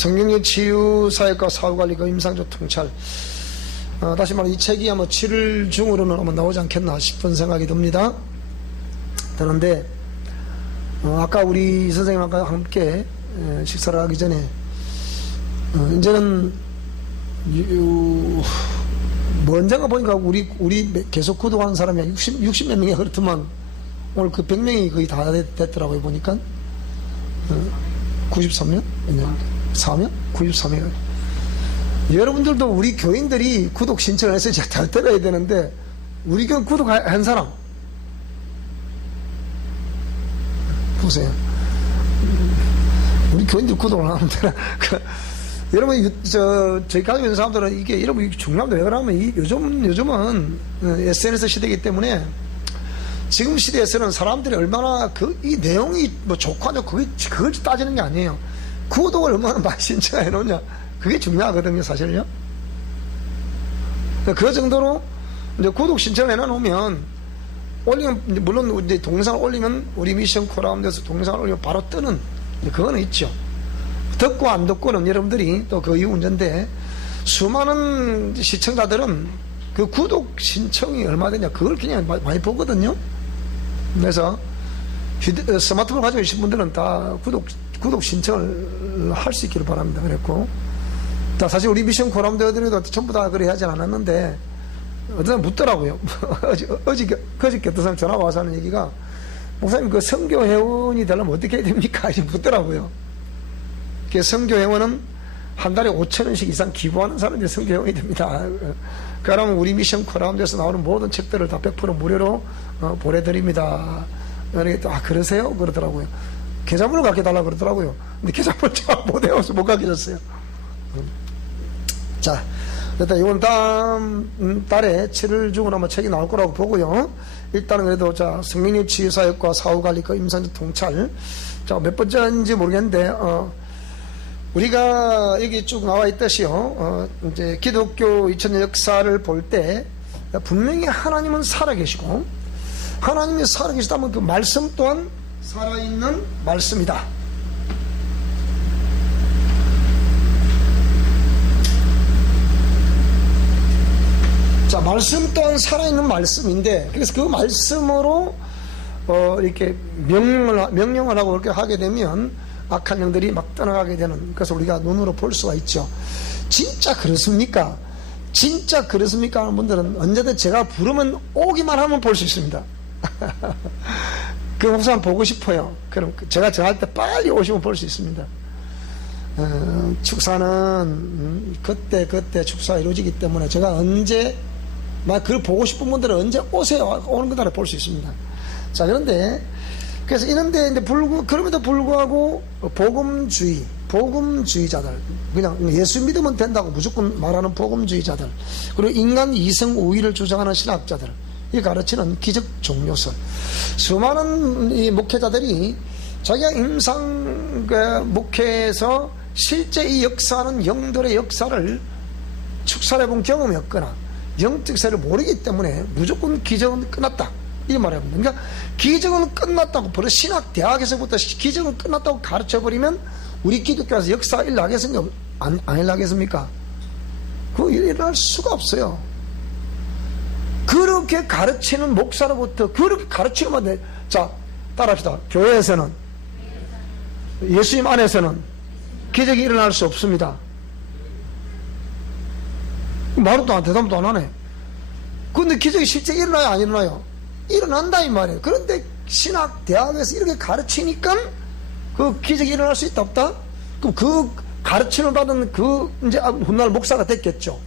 성경의 치유사역과 사후관리가 임상적 통찰. 다시 말해 이 책이 아마 7월 중으로는 아마 나오지 않겠나 싶은 생각이 듭니다. 그런데 아까 우리 선생님과 함께 식사를 하기 전에 이제는 언젠가 보니까 우리 계속 구독하는 사람이 60몇 명이 그렇더만 오늘 그 100명이 거의 다 됐더라고요. 보니까 93명? 4명? 93명. 여러분들도 우리 교인들이 구독 신청을 해서 이제 잘 들어야 되는데 우리 교인 구독한 사람 보세요. 우리 교인들 구독을 안 하는데 여러분 저희 가지고 있는 사람들은 이게 여러분 중요합니다. 왜 그러냐면 요즘은 SNS 시대이기 때문에 지금 시대에서는 사람들이 얼마나 이 내용이 뭐 좋고 안 좋고 그걸 따지는 게 아니에요. 구독을 얼마나 많이 신청해 놓냐 그게 중요하거든요. 사실요. 그 정도로 이제 구독 신청을 해놓으면 올리면 물론 이제 동영상을 올리면 우리 미션 코라운데서 동영상을 올리면 바로 뜨는 그거는 있죠. 듣고 안 듣고는 여러분들이 또 그 이유 문제인데 수많은 시청자들은 그 구독 신청이 얼마 되냐 그걸 그냥 많이 보거든요. 그래서 스마트폰 가지고 계신 분들은 다 구독 신청을 할 수 있기를 바랍니다. 그랬고 사실 우리 미션 코라운데들도 전부 다 그래 하진 않았는데 어떤 사람 묻더라고요. 그저께 어떤 사람 전화 와서 하는 얘기가 목사님 그 선교 회원이 되려면 어떻게 해야 됩니까? 이렇게 묻더라고요. 선교 회원은 한 달에 5,000원씩 이상 기부하는 사람들이 선교 회원이 됩니다. 그러면 우리 미션 코라운데에서 나오는 모든 책들을 다 100% 무료로 보내드립니다. 그러니까 그러세요? 그러더라고요. 계좌번호 갖게 달라고 그러더라고요. 근데 계좌번호 제가 못 외워서 못 갖게 줬어요. 자, 일단 이번 다음 달에 7월 중으로 아마 책이 나올 거라고 보고요. 일단은 그래도 자, 성경의 치유사역과 사후관리과 임상적 통찰. 자, 몇 번째인지 모르겠는데, 우리가 여기 쭉 나와 있듯이요. 이제 기독교 2000년 역사를 볼 때, 분명히 하나님은 살아계시고, 하나님이 살아계시다면 그 말씀 또한 살아있는 말씀이다. 자, 말씀 또한 살아있는 말씀인데, 그래서 그 말씀으로 이렇게 명령을 하고 그렇게 하게 되면 악한 영들이 막 떠나가게 되는, 그래서 우리가 눈으로 볼 수가 있죠. 진짜 그렇습니까? 진짜 그렇습니까? 하는 분들은 언제든 제가 부르면 오기만 하면 볼 수 있습니다. 그 목사님 보고 싶어요. 그럼 제가 정할 때 빨리 오시면 볼 수 있습니다. 축사는 그때 축사가 이루어지기 때문에 제가 언제 그걸 보고 싶은 분들은 언제 오세요. 오는 그날에 볼 수 있습니다. 자, 그래서 이런데 이제 그럼에도 불구하고 복음주의자들, 그냥 예수 믿으면 된다고 무조건 말하는 복음주의자들, 그리고 인간 이성 우위를 주장하는 신학자들, 이 가르치는 기적 종교설, 수많은 이 목회자들이 자기가 임상 목회에서 실제 이 역사하는 영들의 역사를 축사해본 경험이 없거나 영적 세를 모르기 때문에 무조건 기적은 끝났다 이 말입니다. 그러니까 기적은 끝났다고 벌써 신학 대학에서부터 기적은 끝났다고 가르쳐버리면 우리 기독교에서 역사 일어나겠습니까? 안 일어나겠습니까? 그거 일어날 수가 없어요. 그렇게 가르치는 목사로부터 그렇게 가르치면 돼. 자, 따라합시다. 교회에서는, 예수님 안에서는 기적이 일어날 수 없습니다. 말도 안 대답도 안 하네. 근데 기적이 실제 일어나요, 안 일어나요? 일어난다 이 말이에요. 그런데 신학 대학에서 이렇게 가르치니까 그 기적이 일어날 수 있다 없다? 그럼 그 가르침을 받은 이제 훗날 목사가 됐겠죠.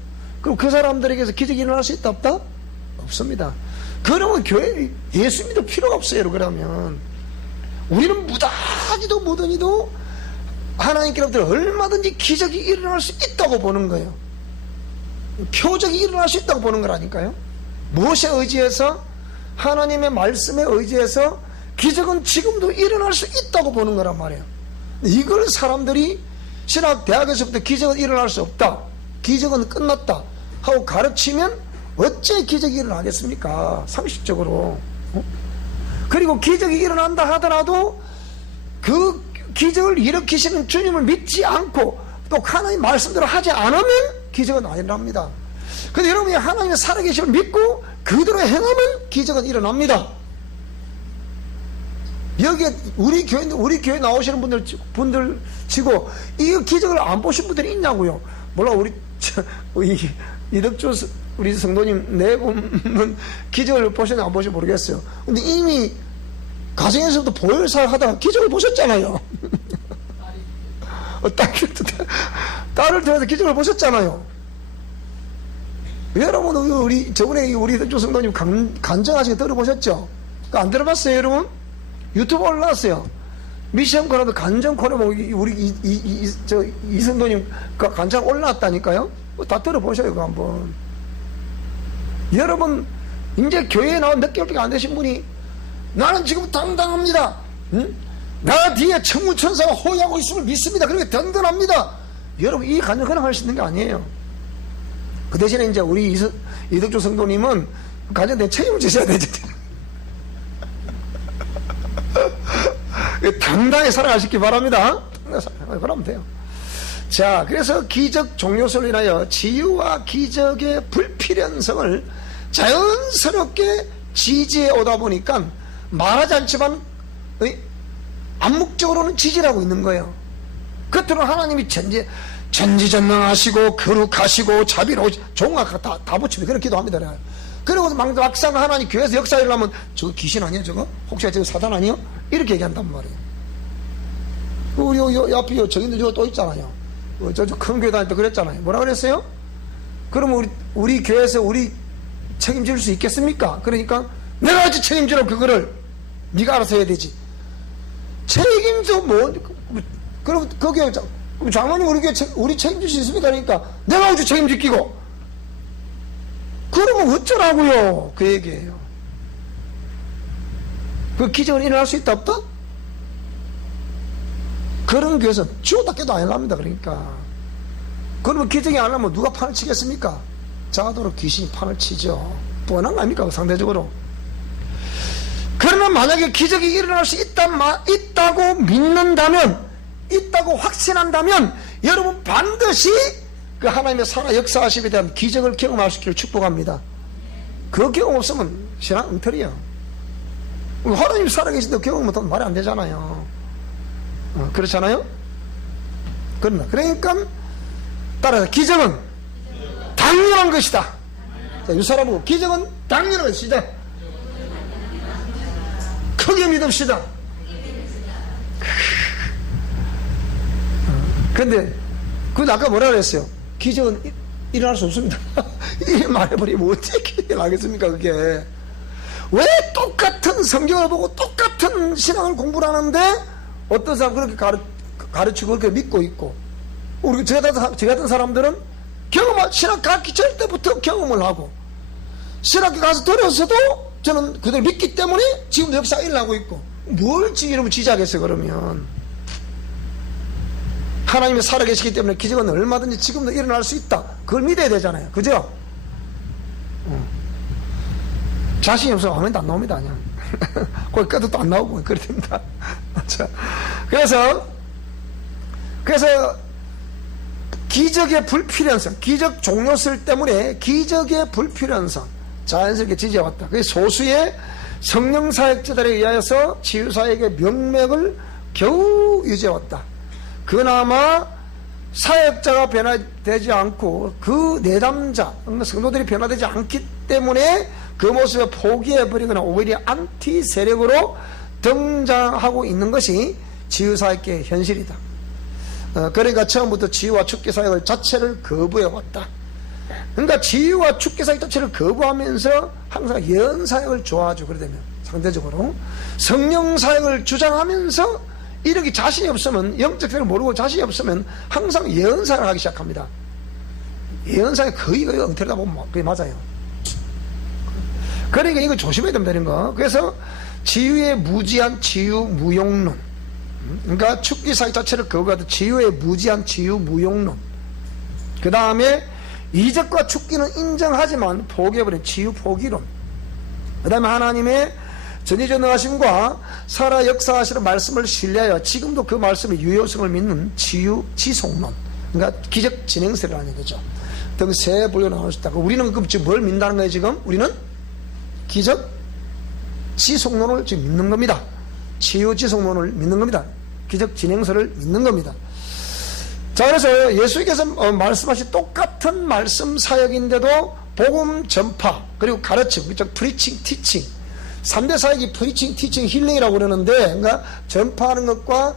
그럼 그 사람들에게서 기적이 일어날 수 있다 없다? 없습니다. 그러면 교회 예수 믿을 필요가 없어요. 그러면 우리는 무더니도 하나님께로부터 얼마든지 기적이 일어날 수 있다고 보는 거예요. 표적이 일어날 수 있다고 보는 거라니까요. 무엇에 의지해서? 하나님의 말씀에 의지해서 기적은 지금도 일어날 수 있다고 보는 거란 말이에요. 이걸 사람들이 신학 대학에서부터 기적은 일어날 수 없다, 기적은 끝났다 하고 가르치면 어째 기적이 일어나겠습니까? 상식적으로. 그리고 기적이 일어난다 하더라도 그 기적을 일으키시는 주님을 믿지 않고 또 하나님 말씀대로 하지 않으면 기적은 안 일어납니다. 근데 여러분이 하나님의 살아계심을 믿고 그대로 행하면 기적은 일어납니다. 여기에 우리 교회 나오시는 분들 치고 이 기적을 안 보신 분들이 있냐고요. 몰라. 우리 이덕주 우리 성도님 네 분은 기적을 보셨나 안 보셨는지 모르겠어요. 근데 이미 가정에서도 보혈사 하다가 기적을 보셨잖아요. 딸을 들어서 기적을 보셨잖아요. 여러분, 저번에 우리 이덕주 성도님 간증하시게 들어보셨죠? 안 들어봤어요, 여러분? 유튜브 올라왔어요. 미션 코너도 간증 코너, 우리 이 성도님 간증 올라왔다니까요? 다 들어보셔요, 그거 한번. 여러분, 이제 교회에 나온 몇 개월밖에 안 되신 분이 나는 지금 당당합니다. 응? 나 뒤에 천무천사가 호위하고 있음을 믿습니다. 그렇게 든든합니다. 여러분, 이 간증 그냥 할 수 있는 게 아니에요. 그 대신에 이제 우리 이덕주 성도님은 간증에 책임을 지셔야 되죠. 당당히 살아가시기 바랍니다. 그러면 돼요. 자, 그래서 기적 종료설로 인하여 치유와 기적의 불필연성을 자연스럽게 지지해 오다 보니까 말하지 않지만 암묵적으로는 지지하고 있는 거예요. 겉으로는 하나님이 전지전능하시고 거룩하시고 자비로우시고 좋은 거 다 붙이면 그런 기도합니다. 그리고 막상 하나님 교회에서 역사 일어나면 저거 귀신 아니야 저거? 혹시 저거 사단 아니요? 이렇게 얘기한단 말이에요. 우리 앞에 정인들 저거 또 있잖아요. 저 큰 교회 다닐 때 그랬잖아요. 뭐라 그랬어요? 그러면 우리 교회에서 우리 책임질 수 있겠습니까? 그러니까 내가 어찌 책임지라고 그거를 네가 알아서 해야 되지. 책임져 그럼 거기에 장로님 우리 책임질 수 있습니까? 그러니까 내가 어찌 책임지키고 그러면 어쩌라고요? 그 얘기예요. 그 기적은 일어날 수 있다 없다? 그런 교회에서 죽었다 깨도 안 일어납니다. 그러니까 그러면 기적이 안 나면 누가 판을 치겠습니까? 자도록 귀신이 판을 치죠. 뻔한 거 아닙니까? 상대적으로. 그러나 만약에 기적이 일어날 수 있다고 믿는다면, 있다고 확신한다면 여러분 반드시 그 하나님의 살아 역사하심에 대한 기적을 경험할 수 있기를 축복합니다. 그 경험 없으면 신앙 엉터리야. 하나님 살아계신데 경험 못하면 말이 안 되잖아요. 그렇잖아요? 그러니까 따라서 기적은 당연한 것이다. 자, 이 사람은 기적은 당연한 것이다. 크게 믿읍시다. 근데 그건 아까 뭐라 그랬어요? 기적은 일어날 수 없습니다. 이렇게 말해버리면 어떻게 일어나겠습니까? 그게 왜 똑같은 성경을 보고 똑같은 신앙을 공부를 하는데 어떤 사람 그렇게 가르치고 그렇게 믿고 있고, 우리 저 같은 사람들은 신학 가기 전 때부터 경험을 하고 신학교 가서 들어서도 저는 그들 믿기 때문에 지금도 역사가 일어나고 있고, 뭘 여러분 지지하겠어요? 그러면 하나님이 살아계시기 때문에 기적은 얼마든지 지금도 일어날 수 있다. 그걸 믿어야 되잖아요. 그죠? 자신이 없으면 아멘도 안 나옵니다. 그냥 거기 까도 또 안 나오고 그래 됩니다. 그래서 기적의 불필연성, 기적 종료설 때문에 기적의 불필연성 자연스럽게 지지해왔다. 그게 소수의 성령 사역자들에 의하여서 치유사역의 명맥을 겨우 유지해왔다. 그나마 사역자가 변화되지 않고 그 내담자 성도들이 변화되지 않기 때문에 그 모습을 포기해버리거나 오히려 안티 세력으로 등장하고 있는 것이 치유사역의 현실이다. 그러니까 처음부터 치유와 축기사역 자체를 거부해왔다. 그러니까 치유와 축기사역 자체를 거부하면서 항상 예언사역을 좋아하죠. 그러다면 상대적으로 성령사역을 주장하면서 이렇게 자신이 없으면, 영적 세력을 모르고 자신이 없으면 항상 예언사역을 하기 시작합니다. 예언사역 거의 엉터리다 보면 그게 맞아요. 그러니까 이거 조심해야 된다는 거. 그래서 치유의 무지한 치유 무용론, 그러니까 축기사역 자체를 거부하듯 치유의 무지한 치유 무용론, 그 다음에 이적과 축기는 인정하지만 포기해버린 치유 포기론, 그 다음에 하나님의 전지전능하심과 살아 역사하시는 말씀을 신뢰하여 지금도 그 말씀의 유효성을 믿는 치유 지속론, 그러니까 기적 진행설을 하는 거죠. 등 세 분류로 나눌 수 있다. 우리는 그럼 지금 뭘 믿는다는 거예요, 지금? 우리는 기적 지속론을 지금 믿는 겁니다. 치유 지속론을 믿는 겁니다. 기적 진행설을 믿는 겁니다. 자, 그래서 예수님께서 말씀하신 똑같은 말씀 사역인데도 복음 전파, 그리고 가르침, 그죠? 프리칭, 티칭. 3대 사역이 프리칭, 티칭, 힐링이라고 그러는데, 그러니까 전파하는 것과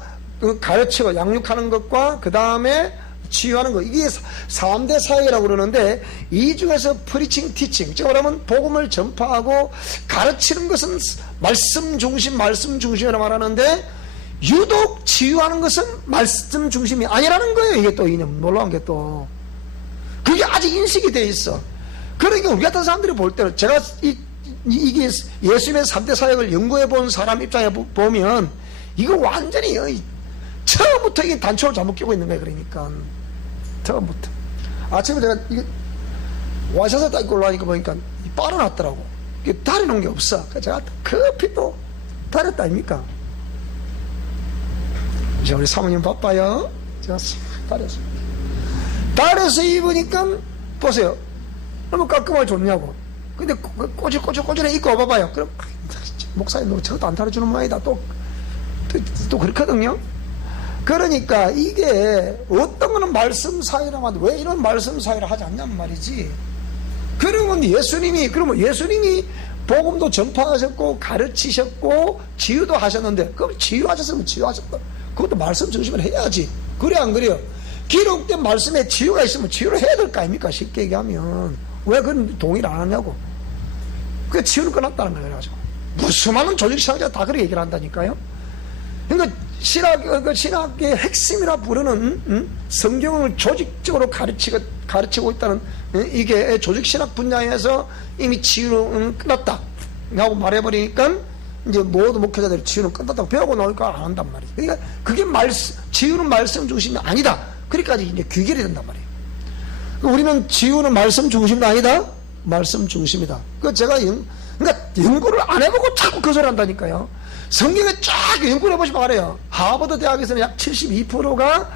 가르치고 양육하는 것과 그 다음에 치유하는 것, 이게 3대 사역이라고 그러는데, 이 중에서 프리칭, 티칭, 즉 말하면 복음을 전파하고 가르치는 것은 말씀 중심이라고 말하는데, 유독 치유하는 것은 말씀 중심이 아니라는 거예요. 이게 또 이념 놀라운 게 또 그게 아직 인식이 돼 있어. 그러니까 우리 같은 사람들이 볼 때는, 제가 이게 예수님의 3대 사역을 연구해 본 사람 입장에 보면 이거 완전히 처음부터 이게 단초를 잘못 끼고 있는 거예요. 그러니까 처음부터 아침에 제가 이게 와셔서 딱 입고 올라가니까 보니까 빨아놨더라고. 이게 다려놓은 게 없어. 그래서 제가 급히 또 다렸다 아닙니까? 이제 우리 사모님 바빠요. 제가 다려서 입으니까 보세요. 너무 깔끔하게 좋냐고. 근데 꼬질꼬질꼬질해 입고 와봐봐요. 그럼 목사님 너 저것도 안 다뤄주는 모양이다. 또 그렇거든요. 그러니까 이게 어떤 거는 말씀 사이라고 하는데 왜 이런 말씀 사이를 하지 않냔 말이지. 그러면 예수님이 복음도 전파하셨고 가르치셨고 치유도 하셨는데, 그럼 치유하셨으면 치유하셨다. 그것도 말씀 중심으로 해야지. 그래 안 그래요? 기록된 말씀에 치유가 있으면 치유를 해야 될 거 아닙니까? 쉽게 얘기하면. 왜 그건 동의를 안 하냐고. 그 치유는 끝났다는 거예요. 그래가지고 무수많은 조직신학자가 다 그렇게 얘기를 한다니까요. 그러니까 신학의 핵심이라 부르는 성경을 조직적으로 가르치고 있다는 이게 조직신학 분야에서 이미 치유는 끝났다 하고 말해버리니까 이제 모든 목회자들이 치유는 끝났다고 배우고 나오니까 안 한단 말이에요. 그러니까 그게 치유는 말씀 중심이 아니다. 그러니까지 이제 귀결이 된단 말이에요. 우리는 치유는 말씀 중심이 아니다. 말씀 중심이다. 그러니까 연구를 안 해보고 자꾸 그 소리 한다니까요. 성경에 쫙 연구를 해보시면 알아요. 하버드 대학에서는 약 72%가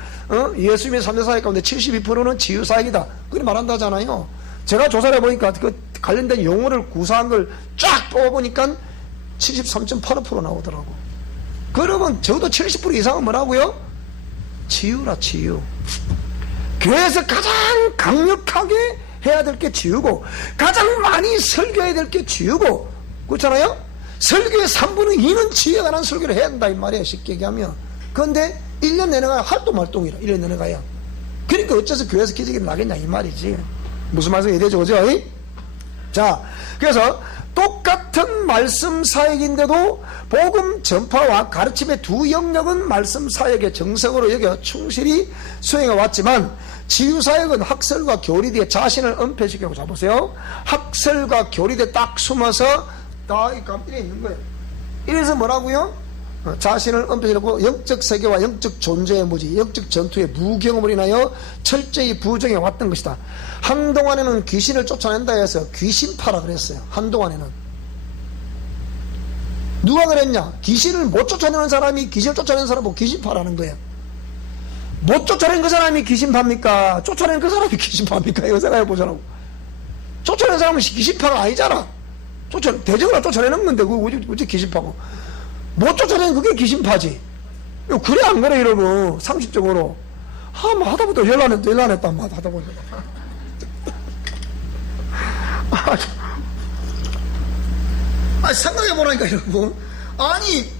예수님의 3대 사역 가운데 72%는 치유 사역이다. 그렇게 말한다잖아요. 제가 조사를 해보니까 그 관련된 용어를 구사한 걸 쫙 뽑아보니까 73.85% 나오더라고. 그러면 적어도 70% 이상은 뭐라고요? 치유라, 치유. 교회에서 가장 강력하게 해야 될 게 치유고, 가장 많이 설교해야 될 게 치유고, 그렇잖아요? 설교의 3분의 2는 치유에 관한 설교를 해야 된다 이 말이에요. 쉽게 얘기하면. 그런데 1년 내내가 활동이라 1년 내내가요. 그러니까 어째서 교회에서 기적이 나겠냐 이 말이지. 무슨 말씀이 되죠, 그죠? 자, 그래서 똑같은 말씀 사역인데도 복음 전파와 가르침의 두 영역은 말씀 사역의 정석으로 여겨 충실히 수행해 왔지만, 치유 사역은 학설과 교리대에 자신을 은폐시키고, 자 보세요. 학설과 교리대에 딱 숨어서 다 이래 있는 거예요. 이래서 뭐라고요? 자신을 은폐시키고 영적 세계와 영적 존재의 무지, 영적 전투의 무경험을 인하여 철저히 부정해 왔던 것이다. 한동안에는 귀신을 쫓아낸다 해서 귀신파라 그랬어요. 한동안에는. 누가 그랬냐? 귀신을 못 쫓아내는 사람이 귀신을 쫓아내는 사람을 귀신파라는 거예요. 못 쫓아낸 그 사람이 귀신파입니까? 쫓아낸 그 사람이 귀신파입니까? 이거 생각해보자라고. 쫓아낸 사람은 귀신파가 아니잖아. 대적으로 쫓아내는 건데 그거 어째 귀신파고. 못 쫓아낸 그게 귀신파지. 그래 안 그래 이러고 상식적으로. 하다보다 열난했다 하다 보니까. 생각해보라니까 이러고. 아니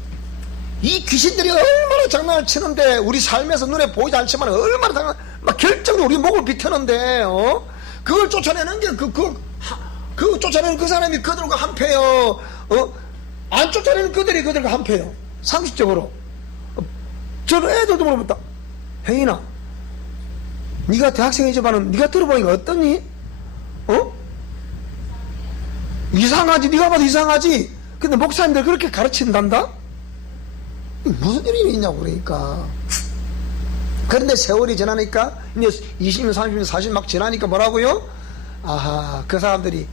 이 귀신들이 얼마나 장난을 치는데, 우리 삶에서 눈에 보이지 않지만 얼마나 막 결정적으로 우리 목을 비트는데, 그걸 쫓아내는 게 그 쫓아내는 그 사람이 그들과 한패요. 안 쫓아내는 그들과 한패요. 상식적으로. 저는 애들도 물어봤다. 혜인아, 네가 대학생이지만은 네가 들어보니까 어떠니? 이상하지. 네가 봐도 이상하지. 근데 목사님들 그렇게 가르친단다? 무슨 일이 있냐고. 그러니까. 그런데 세월이 지나니까 이제 20년 30년 40년 막 지나니까 뭐라고요? 아하, 그 사람들이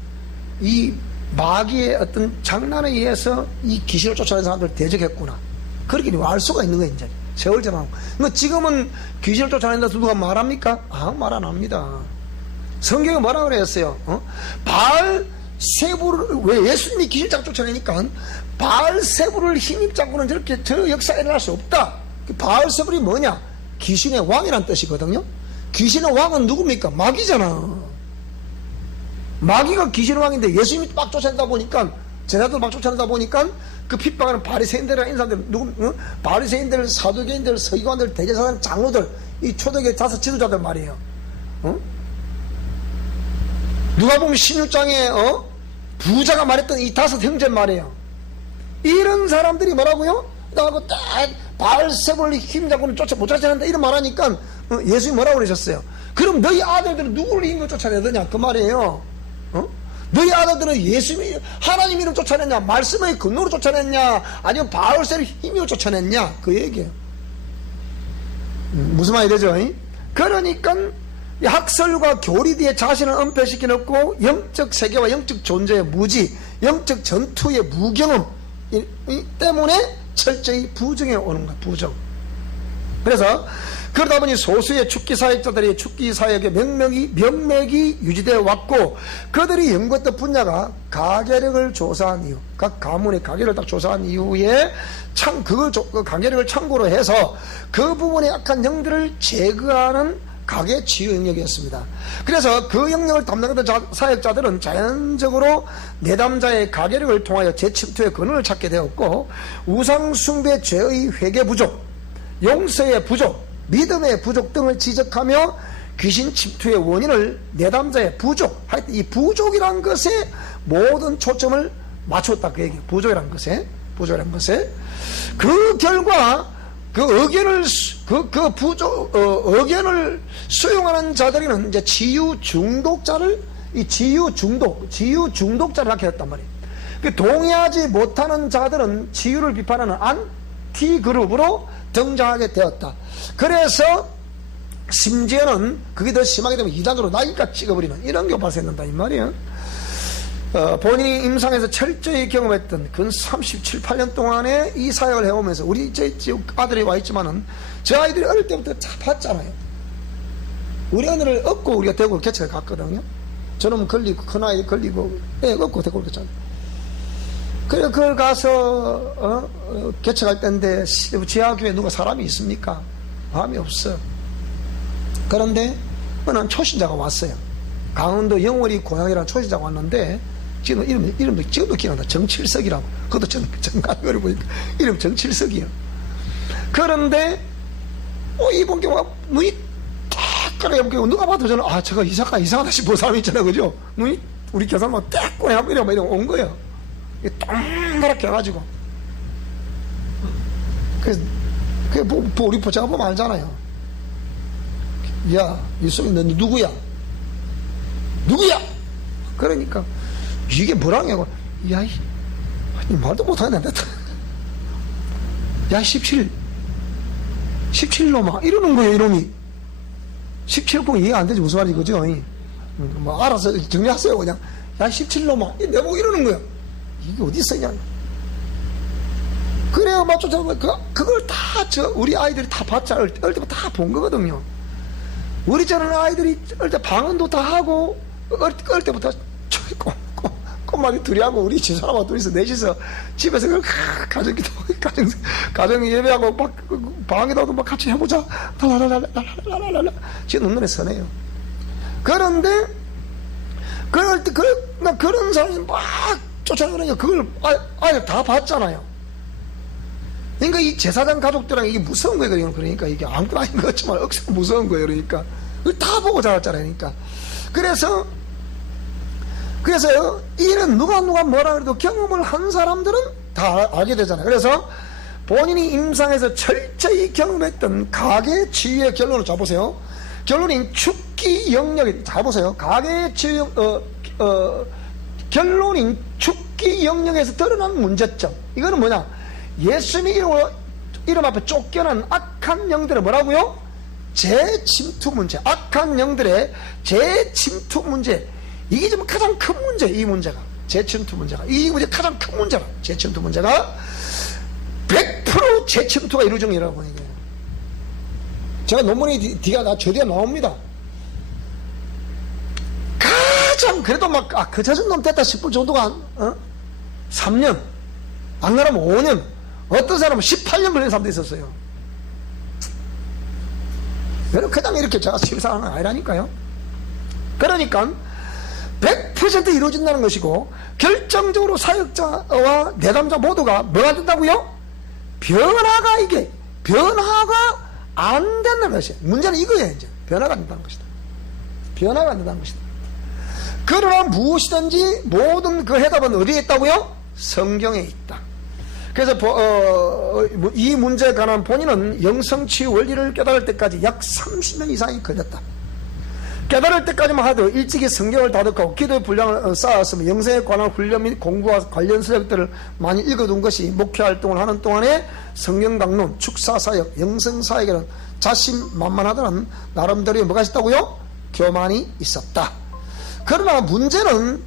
이 마귀의 어떤 장난에 의해서 이 귀신을 쫓아내는 사람들을 대적했구나. 그렇게 알 수가 있는 거예요. 이제 세월 전하고. 뭐 지금은 귀신을 쫓아낸다서 누가 말합니까? 말 안 합니다. 성경에 뭐라 그랬어요? 바알세부를, 왜 예수님이 귀신을 딱 쫓아내니까 바알세부를 힘입자고는 저렇게 저 역사에 일어날 수 없다. 바알세부이 뭐냐? 귀신의 왕이란 뜻이거든요. 귀신의 왕은 누굽니까? 마귀잖아. 마귀가 귀신의 왕인데 예수님이 막 쫓아낸다 보니까, 제자들 막 쫓아낸다 보니까 그 핍박하는 바리새인들이나 인사들, 바리새인들, 사두개인들, 서기관들, 대제사장, 장로들, 이 초대교회 5 지도자들 말이에요. 누가 보면 16장에 부자가 말했던 이 5 형제 말이에요. 이런 사람들이 뭐라고요? 나하고 딱 바알세부를 힘잡고는 못 쫓아낸다 이런 말하니까 예수님이 뭐라고 그러셨어요? 그럼 너희 아들들은 누구를 힘으로 쫓아내느냐 그 말이에요. 너희 아들들은 예수님이 하나님 이름 쫓아냈냐, 말씀의 근로로 쫓아냈냐, 아니면 바알세를 힘으로 쫓아냈냐, 그 얘기예요. 무슨 말이 되죠? 그러니까 학설과 교리뒤에 자신을 은폐시켜 놓고 영적 세계와 영적 존재의 무지, 영적 전투의 무경험 때문에 철저히 부정해 오는 거야. 부정. 그래서 그러다 보니 소수의 축기사역자들이 축기사역의 명맥이 유지되어 왔고, 그들이 연구했던 분야가 가계력을 조사한 이유, 각 가문의 가계를 딱 조사한 이후에 그 가계력을 참고로 해서 그 부분의 악한 영들을 제거하는 가계 치유 영역이었습니다. 그래서 그 영역을 담당했던 사역자들은 자연적으로 내담자의 가계력을 통하여 재침투의 근원을 찾게 되었고, 우상숭배 죄의 회개 부족, 용서의 부족, 믿음의 부족 등을 지적하며 귀신 침투의 원인을 내담자의 부족, 하여튼 이 부족이란 것에 모든 초점을 맞췄다 그 얘기예요. 부족이란 것에 그 결과 그 의견을 의견을 수용하는 자들은 이제 치유 중독자를 하게 했단 말이에요. 동의하지 못하는 자들은 치유를 비판하는 안티 그룹으로 등장하게 되었다. 그래서 심지어는 그게 더 심하게 되면 이단으로 나이가 찍어버리는 이런 게 발생한다 이 말이에요. 본인이 임상에서 철저히 경험했던 근 37, 8년 동안에 이 사역을 해오면서, 우리 제 아들이 와 있지만은 저 아이들이 어릴 때부터 다 봤잖아요. 우리 아들을 업고 우리가 대구를 개척을 갔거든요. 저놈 걸리고 큰 아이 걸리고 업고 대구를 갔잖아요. 그래 그걸 가서 개척할 때인데 지하교회에 누가 사람이 있습니까? 사람이 없어. 그런데 어느 초신자가 왔어요. 강원도 영월이 고향이라는 초신자가 왔는데, 지금 이름도 지금도 기억난다. 정칠석이라고. 그것도 정가교를 보니까 이름 정칠석이에요. 그런데 이번 게 눈이 딱 깔아보고 누가 봐도 저는 저거 이상하다 싶은 사람이 있잖아요. 그죠? 눈이 우리 교사만 딱 꺼내 이러면 온 거예요. 동그랗게 해가지고. 그래서 우리 제가 보면 알잖아요. 야, 이소민 너 누구야? 그러니까 이게 뭐라냐고. 야, 말도 못하겠네. 야, 17놈아 이러는 거예요. 이놈이 17공 이해가 안 되지. 무슨 말이지 그죠? 뭐 알아서 정리하세요. 그냥 야 17놈아 내보고 이러는 거예요. 이게 어디 있었냐. 그래요. 맞죠. 그걸 다 우리 아이들이 다 봤잖아. 어릴 때부터 다 본 거거든요. 우리 저는 아이들이 어릴 때 방언도 다 하고, 어릴 때부터 꼬마리 둘이 하고, 우리 집사람하고 둘이서 넷이서 집에서 가정 예배하고 막 방에다도 막 같이 해보자. 랄랄랄랄랄랄랄랄. 지금 눈에 선해요. 그런데 그런 사람이 막 쫓아가니까 그걸 아예 다 봤잖아요. 그러니까 이 제사장 가족들랑 이게 무서운 거예요. 그러니까 이게 아무것도 아닌 것 같지만 억수로 무서운 거예요. 그러니까 그걸 다 보고 자랐잖아요. 그러니까 그래서 이런 누가 뭐라 그래도 경험을 한 사람들은 다 알게 되잖아요. 그래서 본인이 임상에서 철저히 경험했던 가계 치유의 결론을 잡으세요. 결론인 축기 영역이, 잡으세요. 가계 치유 결론인 축기 영역에서 드러난 문제점. 이거는 뭐냐? 예수님의 이름 앞에 쫓겨난 악한 영들은 뭐라고요? 재침투 문제. 악한 영들의 재침투 문제. 이게 좀 가장 큰 문제. 이 문제가 재침투 문제가, 이 문제 가장 큰 문제라. 재침투 문제가 100% 재침투가 이루어진 이라고 얘기해요. 제가 논문에 저 뒤에 나옵니다. 가장 그래도 막 그 정도면 됐다 싶을 정도가 3년, 안 그러면 5년, 어떤 사람은 18년 걸린 사람도 있었어요. 그냥 이렇게 제가 실사하는 건 아니라니까요. 그러니까 100% 이루어진다는 것이고, 결정적으로 사역자와 내담자 모두가 뭐가 된다고요? 변화가 안 된다는 것이에요. 문제는 이거예요. 이제 변화가 안 된다는 것이다. 변화가 안 된다는 것이다. 그러나 무엇이든지 모든 그 해답은 어디에 있다고요? 성경에 있다. 그래서 이 문제에 관한 본인은 영성치유 원리를 깨달을 때까지 약 30년 이상이 걸렸다. 깨달을 때까지만 하도 일찍이 성경을 다독하고 기도의 분량을 쌓았으며 영성에 관한 훈련 및 공부와 관련 서적들을 많이 읽어둔 것이 목회 활동을 하는 동안에 성경 강론, 축사사역, 영성사역에는 자신만만하다는 나름대로의 뭐가 있었다고요? 교만이 있었다. 그러나 문제는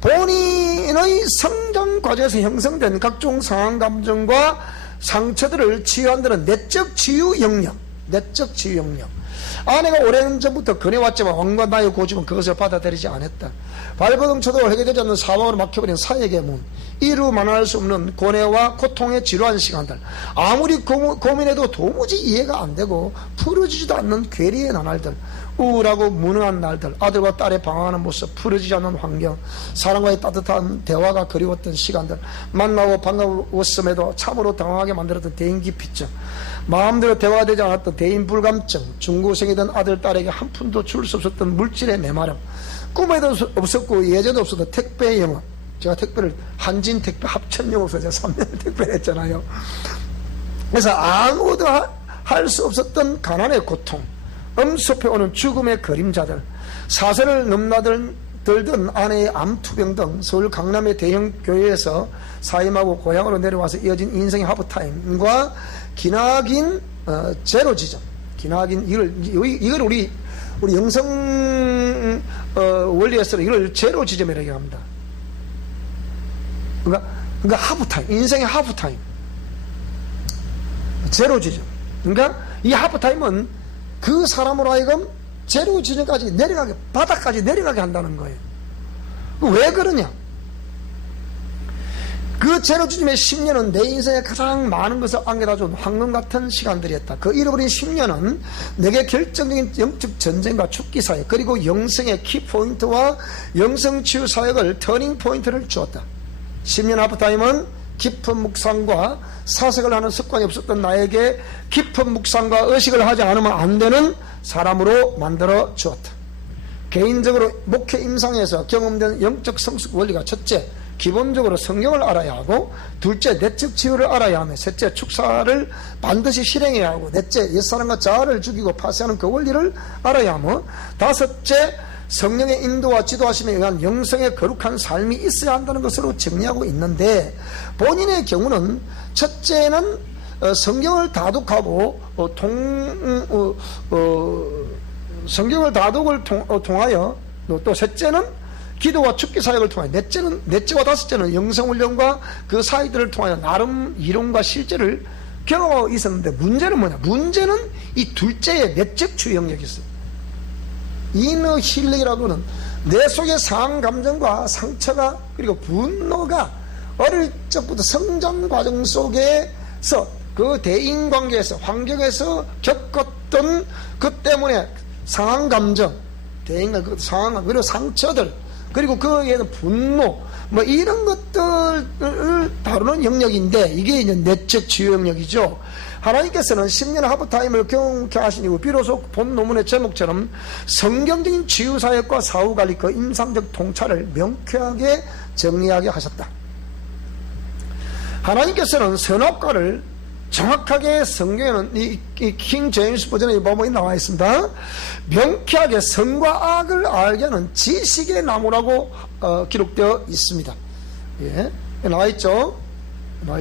본인의 성장 과정에서 형성된 각종 상한 감정과 상처들을 치유한 데는 내적 치유 영역. 아내가 오래전부터 권해왔지만 왕과 나의 고집은 그것을 받아들이지 않았다. 발버둥 쳐도 해결되지 않는 사방으로 막혀버린 사역의 문, 이루 만할 수 없는 고뇌와 고통에 지루한 시간들, 아무리 고민해도 도무지 이해가 안 되고 풀어지지도 않는 괴리의 나날들, 우울하고 무능한 날들, 아들과 딸의 방황하는 모습, 풀어지지 않는 환경, 사람과의 따뜻한 대화가 그리웠던 시간들, 만나고 반가웠음에도 참으로 당황하게 만들었던 대인기피증, 마음대로 대화되지 않았던 대인불감증, 중고생이던 아들, 딸에게 한 푼도 줄 수 없었던 물질의 메마름, 꿈에도 없었고 예전도 없었던 택배 영업. 제가 택배를 한진 택배 합천 영업소 제가 3년 택배를 했잖아요. 그래서 아무도 할 수 없었던 가난의 고통, 엄습해 오는 죽음의 그림자들, 사세를 넘나들던 아내의 암투병 등 서울 강남의 대형 교회에서 사임하고 고향으로 내려와서 이어진 인생의 하프타임과 기나긴 제로 지점, 기나긴 이걸 우리 영성 원리에서는 이걸 제로 지점이라고 얘기합니다. 그러니까 하프타임, 인생의 하프타임, 제로 지점. 그러니까 이 하프타임은 그 사람으로 하여금 제로 지점까지 내려가게, 바닥까지 내려가게 한다는 거예요. 왜 그러냐? 그 제로 지점의 10년은 내 인생에 가장 많은 것을 안겨다준 황금 같은 시간들이었다. 그 잃어버린 10년은 내게 결정적인 영적 전쟁과 죽기 사역, 그리고 영성의 키포인트와 영성치유 사역을 터닝 포인트를 주었다. 10년 하프타임은 깊은 묵상과 사색을 하는 습관이 없었던 나에게 깊은 묵상과 의식을 하지 않으면 안 되는 사람으로 만들어 주었다. 개인적으로 목회 임상에서 경험된 영적 성숙 원리가 첫째, 기본적으로 성경을 알아야 하고, 둘째, 내적 치유를 알아야 하며, 셋째, 축사를 반드시 실행해야 하고, 넷째, 옛사람과 자아를 죽이고 파쇄하는 그 원리를 알아야 하며, 다섯째, 성령의 인도와 지도하심에 의한 영성의 거룩한 삶이 있어야 한다는 것으로 정리하고 있는데, 본인의 경우는 첫째는 성경을 다독하고 성경을 다독을 통하여, 또 셋째는 기도와 축기 사역을 통하여, 넷째와 다섯째는 영성훈련과 그 사역들을 통하여 나름 이론과 실제를 경험하고 있었는데, 문제는 뭐냐? 문제는 이 둘째의 내적 치유 영역이 있어요. 이너 힐링이라고는 내 속의 상한 감정과 상처가, 그리고 분노가 어릴 적부터 성장 과정 속에서 그 대인관계에서, 환경에서 겪었던 그 때문에 상한 감정, 대인관계, 상한 감정, 그리고 상처들, 그리고 그에는 분노, 뭐 이런 것들을 다루는 영역인데, 이게 이제 내적 치유 영역이죠. 하나님께서는 10년 하프타임을 경험케 하신 이후 비로소 본 논문의 제목처럼 성경적인 치유사역과 사후관리, 그 임상적 통찰을 명쾌하게 정리하게 하셨다. 하나님께서는 선악과를 정확하게, 성경에는 이 킹 제임스 버전에 뭐뭐 나와 있습니다. 명쾌하게 선과 악을 알게 하는 지식의 나무라고 기록되어 있습니다. 예, 나와 있죠.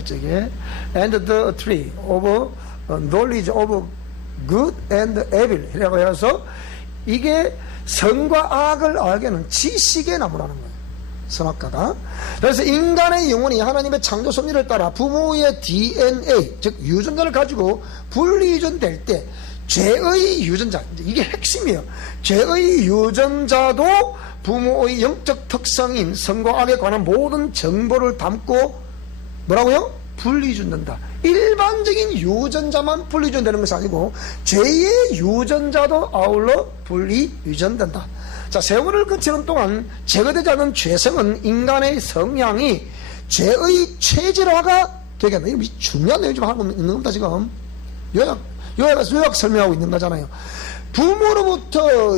이게 and the tree of knowledge of good and evil 이라고 해서, 이게 선과 악을 알게 하는 지식의 나무라는 거예요. 선악과가. 그래서 인간의 영혼이 하나님의 창조 섭리를 따라 부모의 DNA, 즉 유전자를 가지고 분리유전될 때 죄의 유전자, 이게 핵심이에요. 죄의 유전자도 부모의 영적 특성인 선과 악에 관한 모든 정보를 담고 뭐라고요? 분리유전된다. 일반적인 유전자만 분리유전되는 것이 아니고 죄의 유전자도 아울러 분리유전된다. 자, 세월을 거치는 동안 제거되지 않은 죄성은 인간의 성향이 죄의 체질화가 되게 한다. 이거 중요한 내용 좀 하고 있는 겁니다. 지금 요약 설명하고 있는 거잖아요. 부모로부터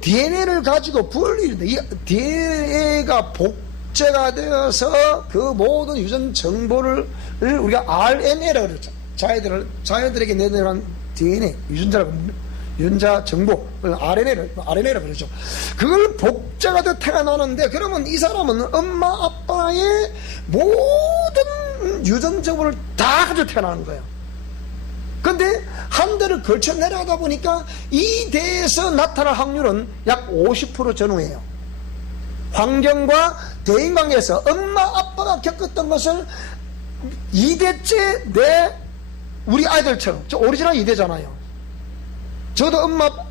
DNA를 가지고 분리된다. 이 DNA가 복제가 되어서 그 모든 유전 정보를 우리가 RNA라고 그러죠. 자녀들에게 내놓은 DNA, 유전자 정보, RNA라고 그러죠. 그걸 복제가 되어 태어나는데, 그러면 이 사람은 엄마, 아빠의 모든 유전 정보를 다 가지고 태어나는 거예요. 근데 한 대를 걸쳐 내려가다 보니까 이 대에서 나타날 확률은 약 50% 전후예요. 환경과 대인관계에서 엄마, 아빠가 겪었던 것을 2대째 우리 아이들처럼, 저 오리지널 2대잖아요. 저도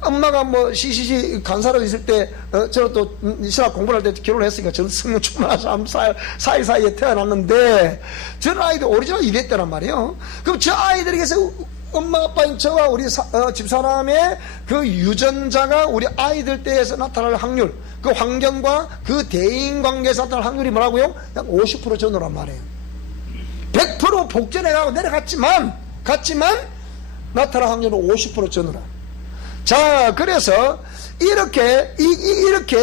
엄마가 뭐 시시시 간사로 있을 때, 저도 또 신학 공부를 할 때 결혼을 했으니까 저는 성령 충만한 사람 사이사이에 태어났는데, 저는 아이들 오리지널 2대 때란 말이에요. 그럼 저 아이들에게서 엄마, 아빠인 저와 우리 집사람의 그 유전자가 우리 아이들 때에서 나타날 확률, 그 환경과 그 대인관계에서 나타날 확률이 뭐라고요? 약 50% 전후란 말이에요. 100% 복제해가고 내려갔지만 나타날 확률은 50% 전후라. 자, 그래서 이렇게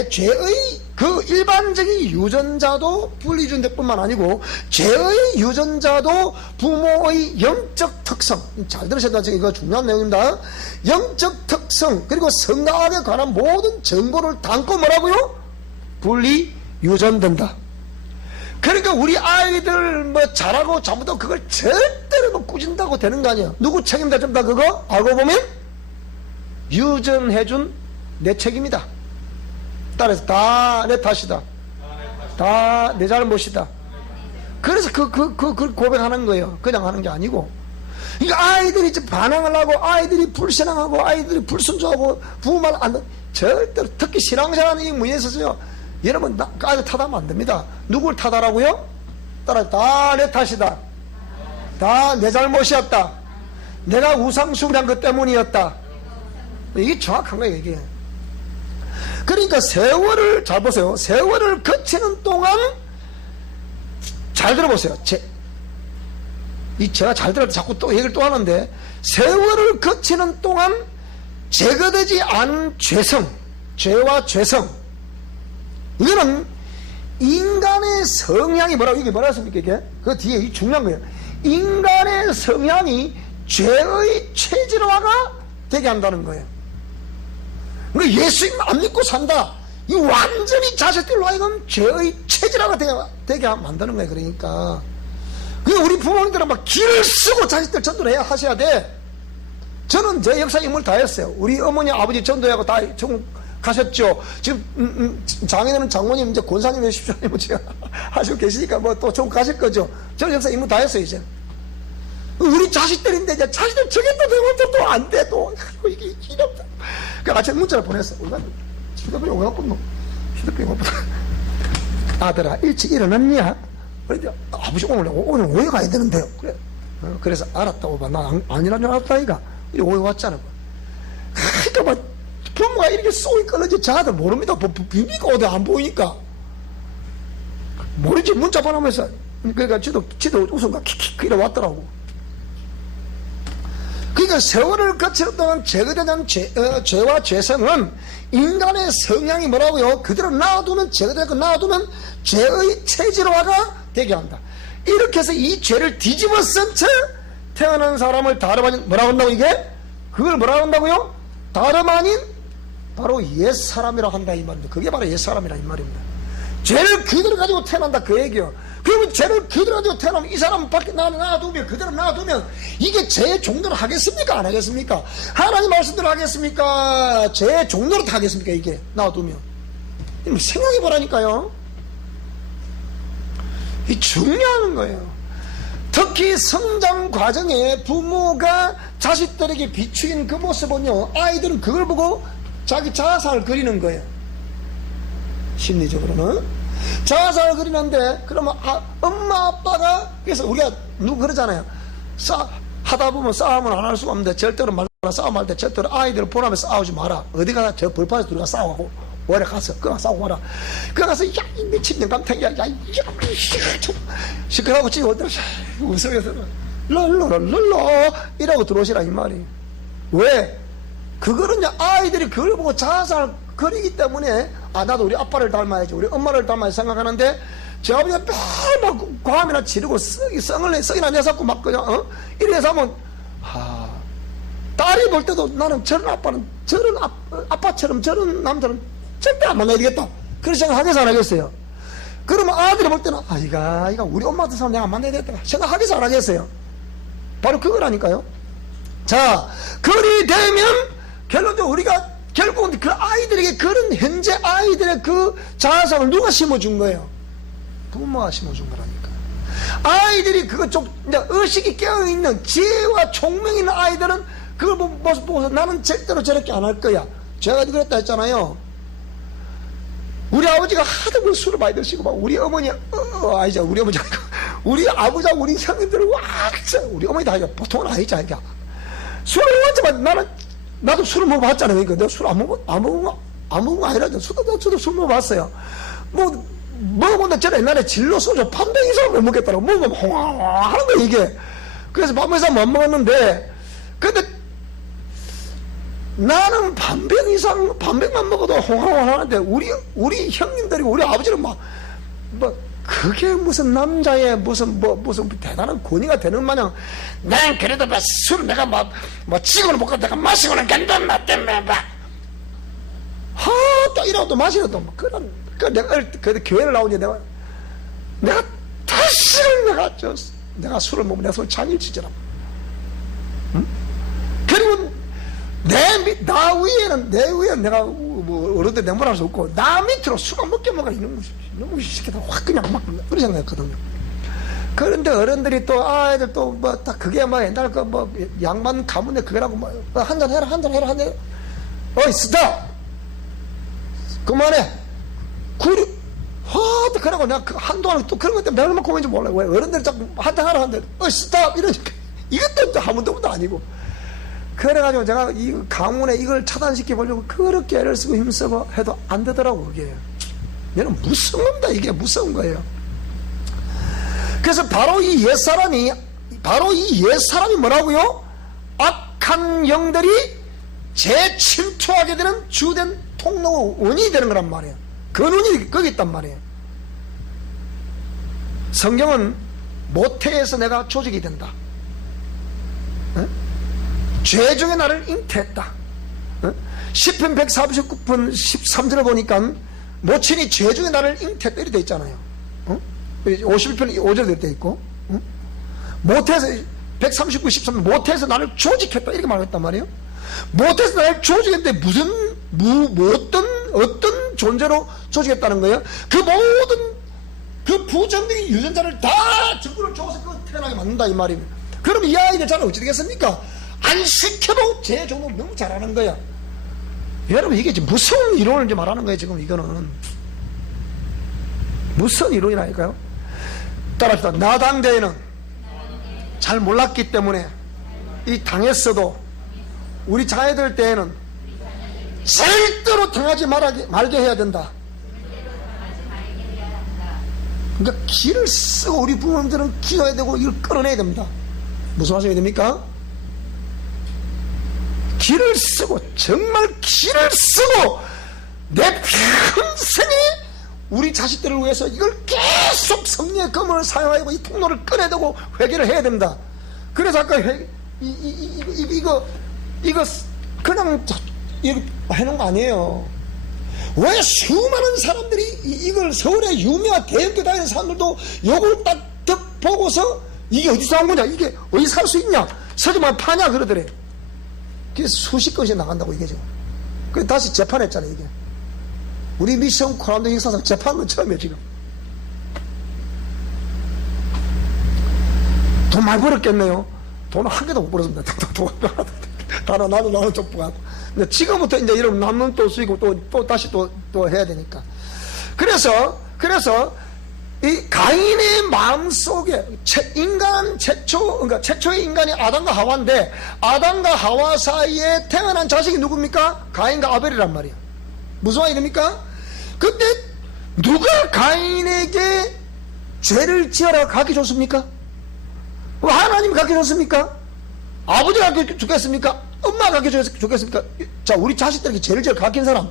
죄의 그 일반적인 유전자도 분리유전될 뿐만 아니고 죄의 유전자도 부모의 영적 특성, 잘 들으셔야 돼요. 이거 중요한 내용입니다. 영적 특성 그리고 성악에 관한 모든 정보를 담고 뭐라고요? 분리유전된다. 그러니까 우리 아이들 뭐 잘하고 잘못하고 그걸 절대로 뭐 꾸진다고 되는 거 아니에요. 누구 책임다 좀 다 그거 알고 보면 유전해준 내 책임이다. 따라서 다 내 탓이다. 다 내 잘못이다. 그래서 그 고백하는 거예요. 그냥 하는 게 아니고. 그러니까 아이들이 이제 반항을 하고, 아이들이 불신앙하고, 아이들이 불순종하고, 부모 말 안 듣, 절대로, 특히 신앙생활 이 문제에 있어서요. 여러분, 아이들 탓하면 안 됩니다. 누굴 탓하라고요? 따라서 다 내 탓이다. 다 내 잘못이었다. 내가 우상숭배한 것 때문이었다. 이게 정확한 거예요, 이게. 그러니까 세월을, 잘 보세요. 세월을 거치는 동안, 잘 들어보세요. 제가 잘 들어도 자꾸 또 얘기를 또 하는데, 세월을 거치는 동안 제거되지 않은 죄성, 죄와 죄성. 이거는 인간의 성향이 이게 뭐라 했습니까, 이게? 그 뒤에 이 중요한 거예요. 인간의 성향이 죄의 체질화가 되게 한다는 거예요. 그러니까 예수님 안 믿고 산다. 이 완전히 자식들로 하여금 죄의 체질화가 되게 만드는 거예요. 그러니까 우리 부모님들은 막 길을 쓰고 자식들 전도를 하셔야 돼. 저는 제 역사 임무를 다 했어요. 우리 어머니 아버지 전도하고 다 전국 가셨죠. 지금 장인어른 장모님 이제 권사님 해주십시오. 제가 하시고 계시니까 뭐 또 전국 가실 거죠. 저는 역사 임무 다 했어요. 이제 우리 자식들인데 이제 자식들 저게 또 되면 또 안 돼. 또 이게 이렇다. 그 아침에 문자를 보냈어. 얼마나 휴대폰이 오가뿐노. 휴대폰이 오가뿐. 아들아 일찍 일어났냐? 그런데 아버지 오늘 오해 가야 되는데요. 그래. 그래서 알았다고 봐. 나 아니란 줄 알았다 이가. 오해 왔잖아. 그러니까 막 부모가 이렇게 쏘이 끌어지 자들 모릅니다. 비비가 어디 안 보이니까 모르지. 문자 보내면서 그러니까 지도 웃음과 킥킥 이래 왔더라고. 그러니까 세월을 거치는 동안 제거되는 죄와 죄성은 인간의 성향이 뭐라고요? 그대로 놔두면 제거되고 놔두면 죄의 체질화가 되게 한다. 이렇게 해서 이 죄를 뒤집어 쓴 채 태어난 사람을 다름 아닌 뭐라고 한다고 이게? 그걸 뭐라고 한다고요? 다름 아닌 바로 옛사람이라 한다 이 말입니다. 그게 바로 옛사람이라 이 말입니다. 죄를 그대로 가지고 태어난다 그 얘기요. 그러면 죄를 그대로 가지고 태어나면 이 사람 밖에 놔두면 그대로 놔두면 이게 죄의 종로를 하겠습니까? 안 하겠습니까? 하나님 말씀대로 하겠습니까? 죄의 종로를 하겠습니까? 이게 놔두면 생각해 보라니까요. 이 중요한 거예요. 특히 성장 과정에 부모가 자식들에게 비추인 그 모습은요, 아이들은 그걸 보고 자기 자아상을 그리는 거예요. 심리적으로는 자아상을 그리는데, 그러면 엄마 아빠가, 그래서 우리가 그러잖아요. 하다 보면 싸움은 안 할 수가 없는데, 절대로 싸움할 때 절대로 아이들을 보라면서 싸우지 마라. 어디 가서 저 벌판에서 들어가 싸우고 오래 가서 그냥 싸우고 와라. 그냥 가서 야 이 미친년 깜탱이야, 야 시끄러워 지금 어디로 웃으면서 럴러 이라고 들어오시라 이 말이. 왜? 그거는 아이들이 그걸 보고 자아상을 그리기 때문에, 나도 우리 아빠를 닮아야지, 우리 엄마를 닮아야지 생각하는데, 제 아버지가 막 과음이나 지르고 썩이나 내서 막 그냥 이래서 하면, 딸이 볼 때도 나는 저런 아빠는 저런 아빠처럼 저런 남자는 절대 안 만나야 되겠다, 그런 생각 하겠어 안 하겠어요? 그러면 아들이 볼 때는 이가 우리 엄마 같은 사람 내가 안 만나야 되겠다 생각하겠어 안 하겠어요? 바로 그거라니까요. 자, 그리 되면 결론적으로 우리가 결국은 그 아이들에게, 그런 현재 아이들의 그 자아상을 누가 심어준 거예요? 부모가 심어준 거라니까. 아이들이 그거 좀 이제 의식이 깨어있는 지혜와 총명이 있는 아이들은 그걸 모습 보고서 나는 절대로 저렇게 안 할 거야. 제가 그랬다 했잖아요. 우리 아버지가 하도 그 술을 많이 드시고, 막 우리 어머니, 아니죠. 우리 어머니 아니고, 우리 아버지하고 우리 형님들은, 우리 어머니도 아니죠. 보통은 아니죠. 술을 먹었지만 나도 술을 먹어봤잖아요. 그러니까 내가 술 안 먹은 거 아니라, 저도 술 먹어봤어요. 먹어본다. 저는 옛날에 진로 소주 반병 이상을 못 먹겠더라고. 먹으면 홍황 하는 거야, 이게. 그래서 반병 이상 못 먹었는데, 근데 나는 반병만 먹어도 홍황 하는데, 우리 형님들이, 우리 아버지는 그게 무슨 남자의 무슨 대단한 권위가 되는 마냥, 난 그래도 술 내가 지고는 먹고 내가 마시고는 간다, 때문에 또 이러고 또 마시고 또 내가 그래도 교회를 나오니 내가 다시는 내가 술을 먹으면 내가 손 장일 치더라. 응? 그리고 나 위에는 내가 어른들 내말할 수 없고, 나 밑으로 술만 먹게 먹어. 이놈의 새끼들 확 그냥 막 그런 생각했거든요. 그런데 어른들이 또 아이들 또 딱 그게 옛날 양반 가문에 그거라고 한잔 해라. 어이 스탑 그만해. 그러고 내가 한동안 또 그런 것 때문에 내가 고민인지 몰라. 왜 어른들이 자꾸 한잔 하라 하는데 스탑 이러니까 이것도 한문도문도 아니고. 그래가지고 제가 이 가문에 이걸 차단시켜 보려고 그렇게 애를 쓰고 힘쓰고 해도 안 되더라고. 그게 얘는 무서운 겁니다. 이게 무서운 거예요. 그래서 바로 이 옛사람이 뭐라고요? 악한 영들이 재침투하게 되는 주된 통로 원인이 되는 거란 말이에요. 그 원인이 거기 있단 말이에요. 성경은 모태에서 내가 조직이 된다. 죄 중에 나를 잉태했다. 시편 149편 13절에 보니까 모친이 죄 중에 나를 잉태했다 이렇게 돼 있잖아요. 51편 5절에 이렇게 돼 있고, 모태에서 139, 13 모태에서 나를 조직했다 이렇게 말했단 말이에요. 모태에서 나를 조직했는데 어떤 존재로 조직했다는 거예요? 그 모든 그 부정적인 유전자를 다 전부를 줘서 태어나게 만든다 이 말입니다. 그럼 이 아이들 자는 어찌 되겠습니까? 안 시켜도 제 종목 너무 잘하는 거야. 여러분 이게 지금 무서운 이론을 이제 말하는 거예요. 지금 이거는 무슨 이론이라니까요. 따라합시다. 나당대에는 잘 몰랐기 때문에 이 당했어도 우리 자녀들 때에는 절대로 당하지 말게 해야 된다. 그러니까 기를 쓰고 우리 부모님들은 기어야 되고 이걸 끌어내야 됩니다. 무슨 말씀이 됩니까? 기를 쓰고 정말 기를 쓰고 내 평생에 우리 자식들을 위해서 이걸 계속 성령의 검을 사용하고 이 통로를 꺼내두고 회개를 해야 됩니다. 그래서 아까 이거 그냥 해놓은 거 아니에요. 왜 수많은 사람들이 이걸 서울의 유명한 대형교 다니는 사람들도 요걸 딱 보고서 이게 어디서 한 거냐, 이게 어디 살 수 있냐, 서점만 파냐 그러더래. 그게 수십 건씩 나간다고 이게 지금. 그래서 다시 재판했잖아요 이게. 우리 미션 코란도 역사상 재판은 처음이에요 지금. 돈 많이 벌었겠네요. 돈은 한 개도 못 벌었습니다. 나도 나는 족보하고. 근데 지금부터 이제 여러분 남는 또 쓰이고 또 다시 또 해야 되니까. 그래서 이 가인의 마음 속에 인간 그러니까 최초의 인간이 아담과 하와인데, 아담과 하와 사이에 태어난 자식이 누굽니까? 가인과 아벨이란 말이야. 무슨 말입니까? 근데 누가 가인에게 죄를 지어라 가르쳐 줬습니까? 하나님이 가르쳐 줬습니까? 아버지가 가르쳐 줬겠습니까? 엄마가 가르쳐 줬겠습니까? 자, 우리 자식들에게 죄를 지어 가르친 사람,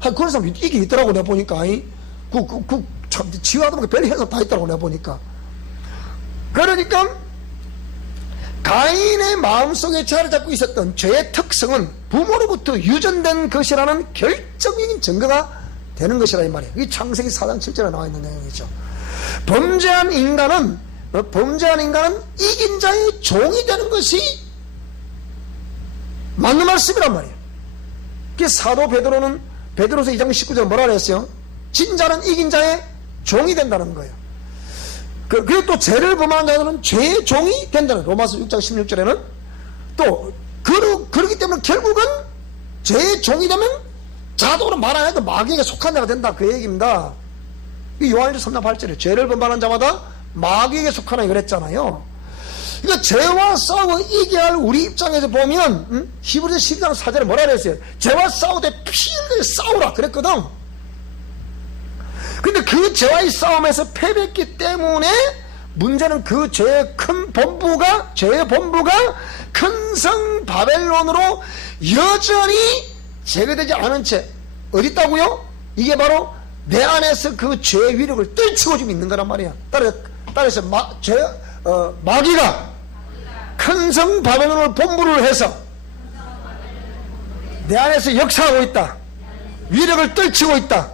그런 사람 이게 있더라고, 내가 보니까. 참, 지어하다 보니까 별이 해서 다 있더라고, 내가 보니까. 그러니까, 가인의 마음속에 자리 잡고 있었던 죄의 특성은 부모로부터 유전된 것이라는 결정적인 증거가 되는 것이라, 이 말이에요. 이 창세기 4장 7절에 나와 있는 내용이죠. 범죄한 인간은 이긴 자의 종이 되는 것이 맞는 말씀이란 말이에요. 사도 베드로서 2장 19절 뭐라 그랬어요? 진자는 이긴 자의 종이 된다는 거예요. 그리고 또 죄를 범하는 자들은 죄의 종이 된다는, 로마서 6장 16절에는 또 그렇기 때문에 결국은 죄의 종이 되면 자동으로 말 안 해도 마귀에게 속한 자가 된다, 그 얘기입니다. 이 요한일서 3장 8절에 죄를 범하는 자마다 마귀에게 속하나 그랬잖아요. 그러니까 죄와 싸워 이겨야 할 우리 입장에서 보면 히브리서 12장 4절에 뭐라 그랬어요? 죄와 싸우되 피 흘려 싸우라 그랬거든. 근데 그 죄와의 싸움에서 패배했기 때문에 문제는 그 죄의 죄의 본부가 큰 성 바벨론으로 여전히 제거되지 않은 채 어디 있다고요? 이게 바로 내 안에서 그 죄의 위력을 떨치고 좀 있는 거란 말이야. 따라서 마귀가 큰 성 바벨론을 본부를 해서 내 안에서 역사하고 있다. 위력을 떨치고 있다.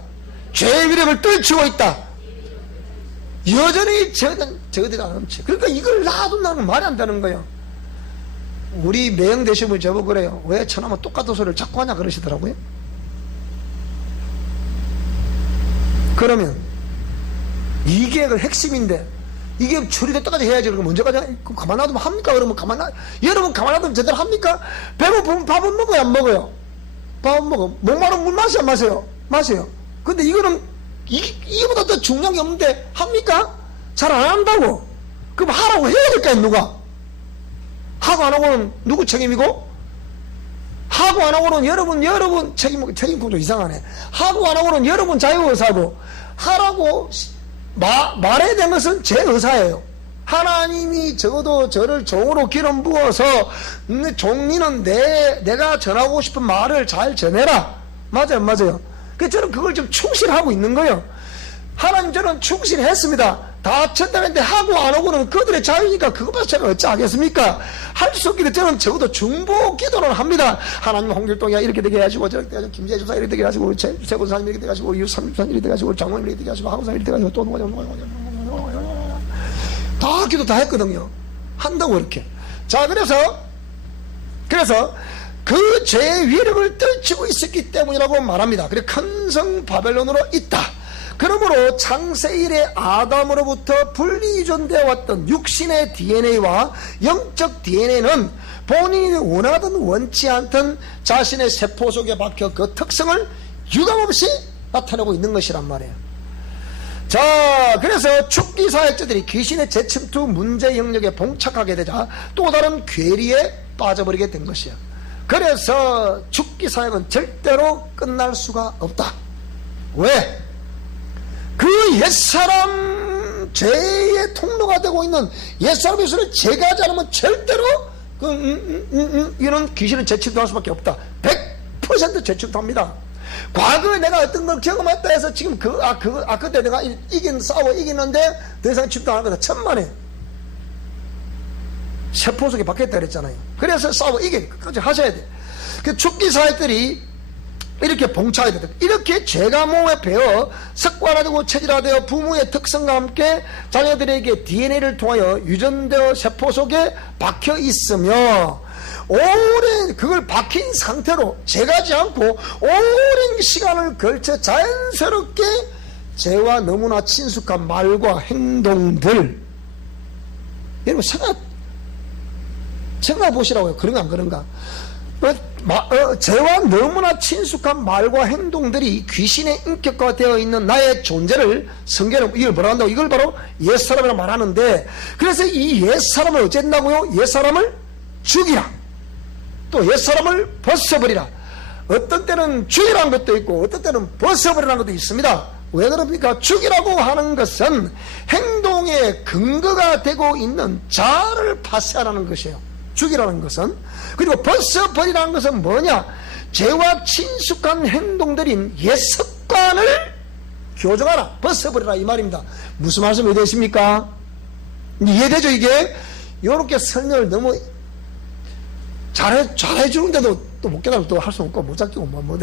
죄의 위력을 떨치고 있다. 여전히 제거되지 않은 채. 그러니까 이걸 놔둔다는 건 말이 안 되는 거예요. 우리 매형대시험을 저보고 그래요. 왜 천하면 똑같은 소리를 자꾸 하냐 그러시더라고요. 그러면 이게 그 핵심인데, 이게 처리될 때까지 해야지. 그러면 언제까지 가만 놔두면 합니까? 그러면 여러분 가만 놔두면 제대로 합니까? 배고프면 밥은 먹어요, 안 먹어요? 밥은 먹어. 목마르면 물 마셔, 안 마셔요? 마셔요. 근데 이거는 이거보다 더 중요한 게 없는데 합니까? 잘 안 한다고. 그럼 하라고 해야 될까요, 누가? 하고 안 하고는 누구 책임이고? 하고 안 하고는 여러분 책임도 이상하네. 하고 안 하고는 여러분 자유의사고, 하라고 말해야 되는 것은 제 의사예요. 하나님이 적어도 저를 종으로 기름 부어서 종리는 내가 전하고 싶은 말을 잘 전해라. 맞아요, 맞아요. 그래서 저는 그걸 좀 충실하고 있는 거예요. 하나님, 저는 충실했습니다. 다 쳤다는데 하고 안 하고는 그들의 자유니까 그것만 제가 어찌 하겠습니까? 할 수 없기를 저는 적어도 중보 기도를 합니다. 하나님, 홍길동이야 이렇게 되게 하시고, 저렇게 되게 하시고, 김재주 사 이렇게 되게 하시고, 세권사님 이렇게 되게 하시고, 유삼산 이렇게 되게 하시고, 장모님 이렇게 되게 하시고, 하고산 이렇게 되게 하시고, 또 다 기도 다 했거든요. 한다고 이렇게. 자, 그래서 그 죄의 위력을 떨치고 있었기 때문이라고 말합니다. 그래, 큰 성 바벨론으로 있다. 그러므로 창세일의 아담으로부터 분리유전되어 왔던 육신의 DNA와 영적 DNA는 본인이 원하든 원치 않든 자신의 세포 속에 박혀 그 특성을 유감없이 나타내고 있는 것이란 말이에요. 자, 그래서 축기 사역자들이 귀신의 재침투 문제 영역에 봉착하게 되자 또 다른 괴리에 빠져버리게 된 것이에요. 그래서 축기 사역은 절대로 끝날 수가 없다. 왜? 그 옛사람 죄의 통로가 되고 있는 옛사람의 수를 제거하지 않으면 절대로 이런 귀신은 재침투할 수밖에 없다. 100% 재침투합니다. 과거에 내가 어떤 걸 경험했다 해서 지금 그때 내가 싸워 이기는데 더 이상 침투 안 할 거다. 천만에 세포 속에 박혔다 그랬잖아요. 그래서 싸워 이게 끝까지 하셔야 돼. 그 축기 사역들이 이렇게 봉착하게 되다. 이렇게 죄가 몸에 배어 습관화되고 체질화되어 부모의 특성과 함께 자녀들에게 DNA를 통하여 유전되어 세포 속에 박혀 있으며, 오랜 그걸 박힌 상태로 제거하지 않고 오랜 시간을 걸쳐 자연스럽게 죄와 너무나 친숙한 말과 행동들, 여러분 생각해 보시라고요. 그런가 안 그런가? 죄와 너무나 친숙한 말과 행동들이 귀신의 인격化되어 있는 나의 존재를 성경은 이걸 뭐라 한다고? 이걸 바로 옛사람이라고 말하는데, 그래서 이 옛사람을 어쨌다고요? 옛사람을 죽이라. 또 옛사람을 벗어버리라. 어떤 때는 죽이라는 것도 있고 어떤 때는 벗어버리라는 것도 있습니다. 왜 그럽니까? 죽이라고 하는 것은 행동의 근거가 되고 있는 자아를 파쇄하라는 것이에요. 죽이라는 것은. 그리고 벗어버리라는 것은 뭐냐? 죄와 친숙한 행동들인 옛 습관을 교정하라, 벗어버리라, 이 말입니다. 무슨 말씀이 되십니까? 이해되죠? 이게 이렇게 설명을 너무 잘해주는데도 또 못 깨달으면 또 할 수 없고 못 잡히고 뭐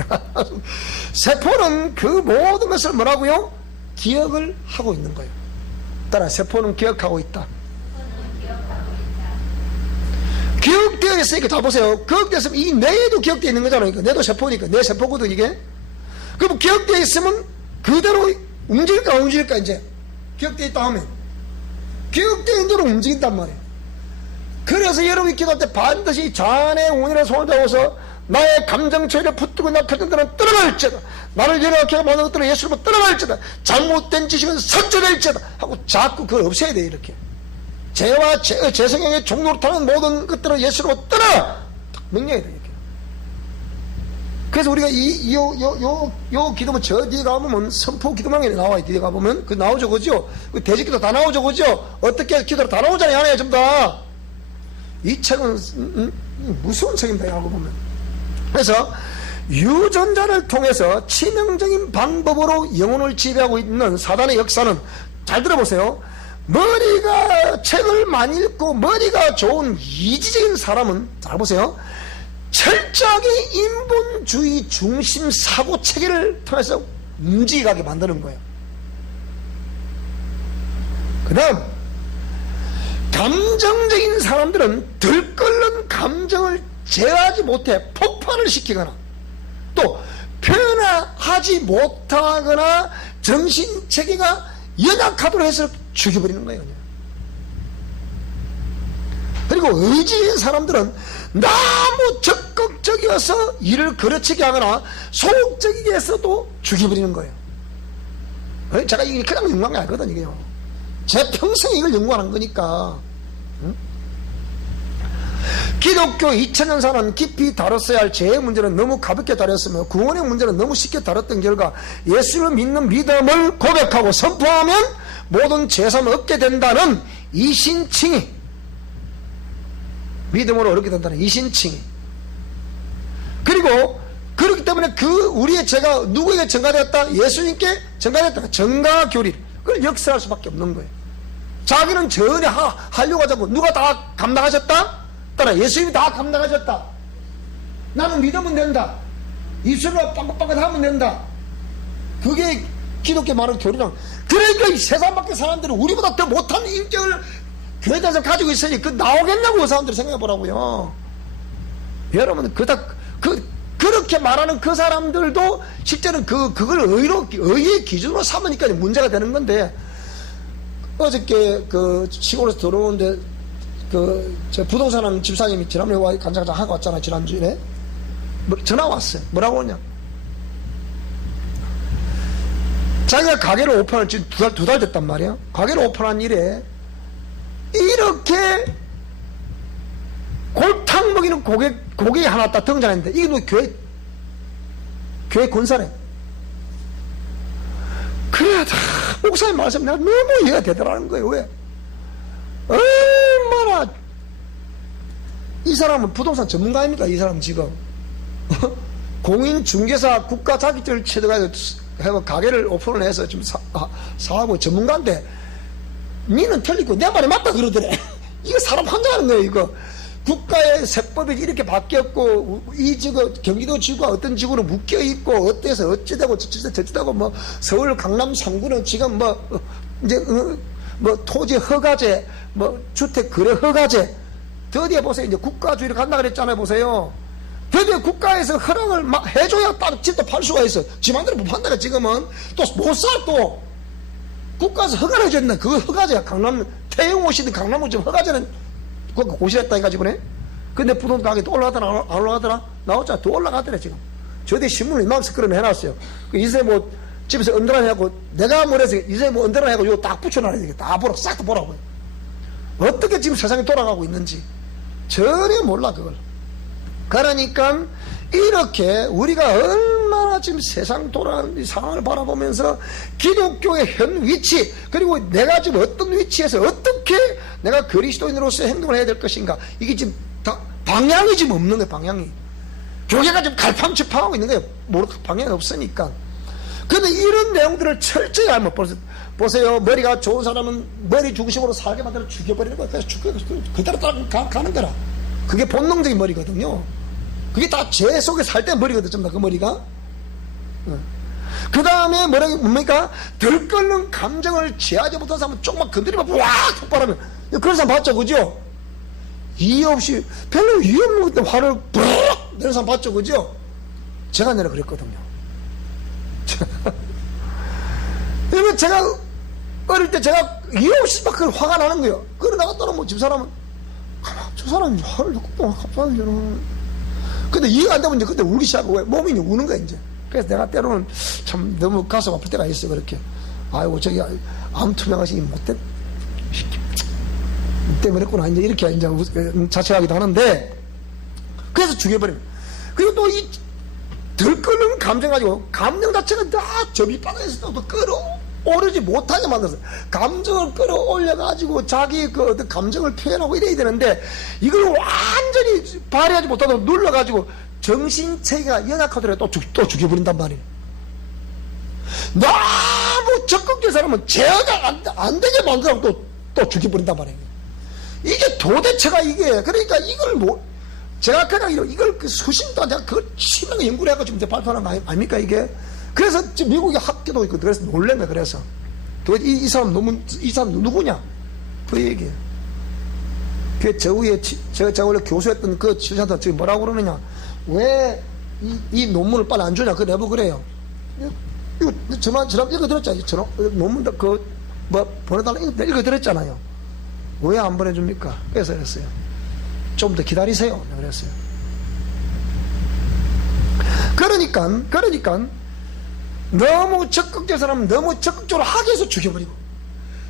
세포는 그 모든 것을 뭐라고요? 기억을 하고 있는 거예요. 따라 세포는 기억하고 있다. 기억되어 있으니까 자 보세요. 기억되어 있으면 이 뇌에도 기억되어 있는 거잖아요. 그러니까 뇌도 세포니까 뇌 세포거든 이게. 그럼 기억되어 있으면 그대로 움직일까 안 움직일까? 이제 기억되어 있다 하면 기억되어 있는 대로 움직인단 말이에요. 그래서 여러분이 기도할 때 반드시 자네 운이라 손을 잡아서 나의 감정처리를 붙들고 낙하던 데는 떠나갈지다. 나를 연약하게 만든 것들은 예수로 떠나갈지다. 잘못된 지식은 삭제될지다 하고 자꾸 그걸 없애야 돼. 이렇게 죄와 죄성향의 종로로 타는 모든 것들은 예수로 떠나 명령해야 돼. 이렇게. 그래서 우리가 요 기도문 저 뒤에 가보면 선포 기도문에 나와요. 뒤에 가보면 그 나오죠, 그죠? 그 대직기도 다 나오죠, 그죠? 어떻게 기도를 다 나오잖아요, 하나에 전부 다. 이 책은 무서운 책입니다, 알고 보면. 그래서 유전자를 통해서 치명적인 방법으로 영혼을 지배하고 있는 사단의 역사는, 잘 들어보세요. 머리가 책을 많이 읽고 머리가 좋은 이지적인 사람은, 잘 보세요, 철저하게 인본주의 중심 사고 체계를 통해서 움직이게 만드는 거예요. 그 다음 감정적인 사람들은 들끓는 감정을 제어하지 못해 폭발을 시키거나 또 표현하지 못하거나 정신체계가 연약하도록 해서 죽여버리는 거예요. 그리고 의지인 사람들은 너무 적극적이어서 일을 그르치게 하거나 소극적이게 해서도 죽여버리는 거예요. 제가 이게 그냥 연구한 게 아니거든, 이게요. 제 평생 이걸 연구하는 거니까. 응? 기독교 2000년사는 깊이 다뤘어야 할 죄의 문제는 너무 가볍게 다뤘으며 구원의 문제는 너무 쉽게 다뤘던 결과 예수를 믿는 믿음을 고백하고 선포하면 모든 죄사함을 얻게 된다는 이신칭이, 믿음으로 얻게 된다는 이신칭이, 그리고 그렇기 때문에 우리의 죄가 누구에게 전가되었다? 예수님께 전가되었다. 전가교리. 그걸 역사할 수밖에 없는 거예요. 자기는 전혀 하려고 하자고. 누가 다 감당하셨다? 따라 예수님이 다 감당하셨다. 나는 믿으면 된다. 입술로 빵긋빵긋 하면 된다. 그게 기독교 말하는 교리랑. 그러니까 이 세상 밖의 사람들은 우리보다 더 못한 인격을 교회에서 가지고 있으니 그 나오겠냐고, 그 사람들이 생각해 보라고요. 여러분, 그렇게 말하는 그 사람들도 실제는 그걸 의의 기준으로 삼으니까 문제가 되는 건데, 어저께 시골에서 들어오는데 저 부동산 집사님이 지난번에 간장장 하고 왔잖아요. 지난주에 전화 왔어요. 뭐라고 하냐, 자기가 가게를 오픈한 지 두 달 됐단 말이에요. 가게를 오픈한 이래 이렇게 골탕 먹이는 고객이 하나 딱 등장했는데, 이게 뭐 교회 권사래. 그래야 다 목사님 말씀 내가 너무 이해가 되더라는 거예요. 왜? 얼마나 이 사람은 부동산 전문가입니까? 이 사람 지금 공인중개사 국가자격증을 취득해서 가게를 오픈을 해서 지금 사하고 전문가인데, 니는 틀리고 내 말이 맞다 그러더래. 이거 사람 환장하는 거예요. 이거 국가의 세법이 이렇게 바뀌었고, 경기도 지구가 어떤 지구로 묶여 있고, 어때서 어찌되고 저찌되고, 뭐 서울 강남 3구는 지금 이제 토지 허가제, 주택 거래 허가제, 드디어 보세요. 이제 국가주의로 간다 그랬잖아요. 보세요. 드디어 국가에서 허락을 막 해줘야 딱 집도 팔 수가 있어. 지 맘대로 못 판다가 지금은 또 못 사. 또 국가에서 허가를 해줬네. 그 허가제야. 태영호 씨든 강남구 지금 허가제는 고시했다니까 지금. 근데 부동산 가격이 또 올라가더라, 안 올라가더라? 나오자, 또 올라가더라, 지금. 저도 신문을 이만큼 끌어 해놨어요. 이제 뭐, 집에서 언더라인 해갖고, 내가 뭐래서, 이제 뭐 언더라인 해갖고, 이거 딱 붙여놔야 되겠다. 다 보라, 싹 다 보라고요. 어떻게 지금 세상이 돌아가고 있는지. 전혀 몰라, 그걸. 그러니까, 이렇게 우리가 얼마나 지금 세상 돌아가는 이 상황을 바라보면서 기독교의 현 위치, 그리고 내가 지금 어떤 위치에서 어떻게 내가 그리스도인으로서 행동을 해야 될 것인가, 이게 지금 다 방향이 지금 없는 거예요. 방향이. 교회가 지금 갈팡질팡하고 있는 거예요. 방향이 없으니까. 근데 이런 내용들을 철저히 알면, 보세요. 머리가 좋은 사람은 머리 중심으로 살게 만들어 죽여버리는 거야. 그래서 그대로 가는 거라. 그게 본능적인 머리거든요. 그게 다 죄 속에 살 때 머리거든, 전부 다 그 머리가. 그 다음에 뭡니까? 들끓는 감정을 제하지 못한 사람은 조금만 건드리면 와! 폭발하면. 그런 사람 봤죠, 그죠? 이유 없이, 별로 이유 없는 것 때문에 화를 푹 내는 사람 봤죠, 그죠? 제가 내려 그랬거든요. 그러면 제가, 어릴 때 제가 이유 없이 막 그 화가 나는 거예요. 그러다가 또는 뭐 집사람은, 저 사람이 화를 자꾸 갑자기 저는. 근데 이해가 안 되면 이제 그때 울기 시작하고, 왜? 몸이 이제 우는 거야, 이제. 그래서 내가 때로는 참 너무 가슴 아플 때가 있어, 그렇게. 아이고, 저기, 암 투명하시니 못된, 때문에 그랬구나. 이제 이렇게 이제 자책하기도 하는데, 그래서 죽여버립니다. 그리고 또 이 들끓는 감정 가지고, 감정 자체가 다 저 밑바닥에서 또 끌어오르지 못하게 만들었어요. 감정을 끌어올려가지고 자기 그 어떤 감정을 표현하고 이래야 되는데, 이걸 완전히 발휘하지 못하고 눌러가지고 정신체계가 연약하더라도 또 죽여버린단 말이에요. 너무 적극적인 사람은 제어가 안 되게 만들고 또 죽여버린단 말이에요. 이게 도대체가 이게, 그러니까 이걸 뭐, 제가 그냥 이걸 수십 동안 제가 그걸 심하게 연구를 해가지고 이제 발표하는 거 아닙니까, 이게? 그래서 지금 미국에 학교도 있고, 그래서 놀란 거야, 그래서. 이 사람 이 사람 누구냐? 그 얘기예요. 저 위에, 제가 원래 교수했던 그 지도자한테 지금 뭐라고 그러느냐? 왜 이 논문을 빨리 안 주냐? 그거 내보 그래요. 이거 저만 읽어드렸잖아요. 논문, 보내달라 읽어드렸잖아요. 왜 안 보내줍니까? 그래서 그랬어요. 좀 더 기다리세요. 그랬어요. 그러니까, 너무 적극적인 사람은 너무 적극적으로 하게 해서 죽여버리고,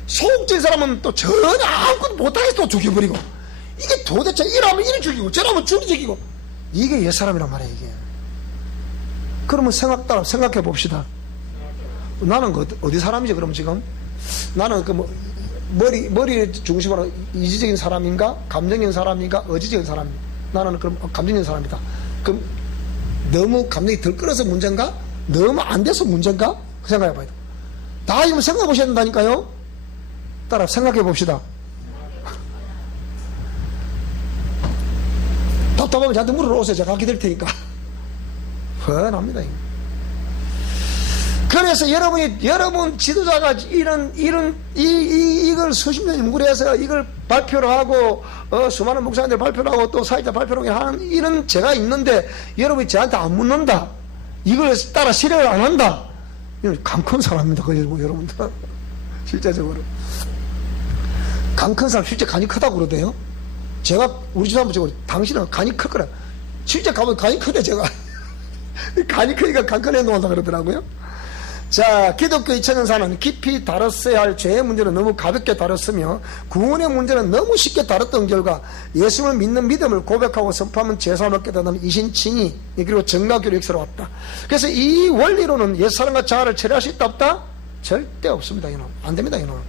소극적인 사람은 또 전혀 아무것도 못하게 해서 또 죽여버리고, 이게 도대체 이러면 이리 죽이고, 저러면 저리 죽이고, 이게 옛사람이란 말이에요, 이게. 그러면 생각해 봅시다. 나는 어디 사람이지, 그럼 지금? 나는 머리 중심으로 이지적인 사람인가? 감정적인 사람인가? 의지적인 사람인가? 나는 그럼 감정적인 사람이다. 그럼 너무 감정이 들끓어서 문제인가? 너무 안 돼서 문제인가? 그 생각해 봐야 돼. 다 이거 생각해 보셔야 된다니까요? 따라 생각해 봅시다. 답답하면 저한테 물어오세요. 제가 가르쳐 드릴 테니까. 뻔합니다, 이거. 그래서 여러분 지도자가 이걸 수십 년 연구를 해서 이걸 발표를 하고, 수많은 목사님들 발표를 하고, 또 사회자 발표를 하는 이런 제가 있는데, 여러분이 저한테 안 묻는다. 이걸 따라 실행을 안 한다. 이건 강 큰 사람입니다, 여러분들. 실제적으로. 강 큰 사람 실제 간이 크다고 그러대요. 제가, 우리 집사람 보고, 당신은 간이 클 거라. 실제 가면 간이 크대, 제가. 간이 크니까 강 큰 행동한다 그러더라고요. 자, 기독교 2000년사는 깊이 다뤘어야 할 죄의 문제는 너무 가볍게 다뤘으며, 구원의 문제는 너무 쉽게 다뤘던 결과, 예수를 믿는 믿음을 고백하고 선포하면 죄사함을 얻게 된다는 이신칭의, 그리고 정락교로 역사로 왔다. 그래서 이 원리로는 옛사람과 자아를 처리할 수 있다 없다? 절대 없습니다, 이놈. 안 됩니다, 이놈.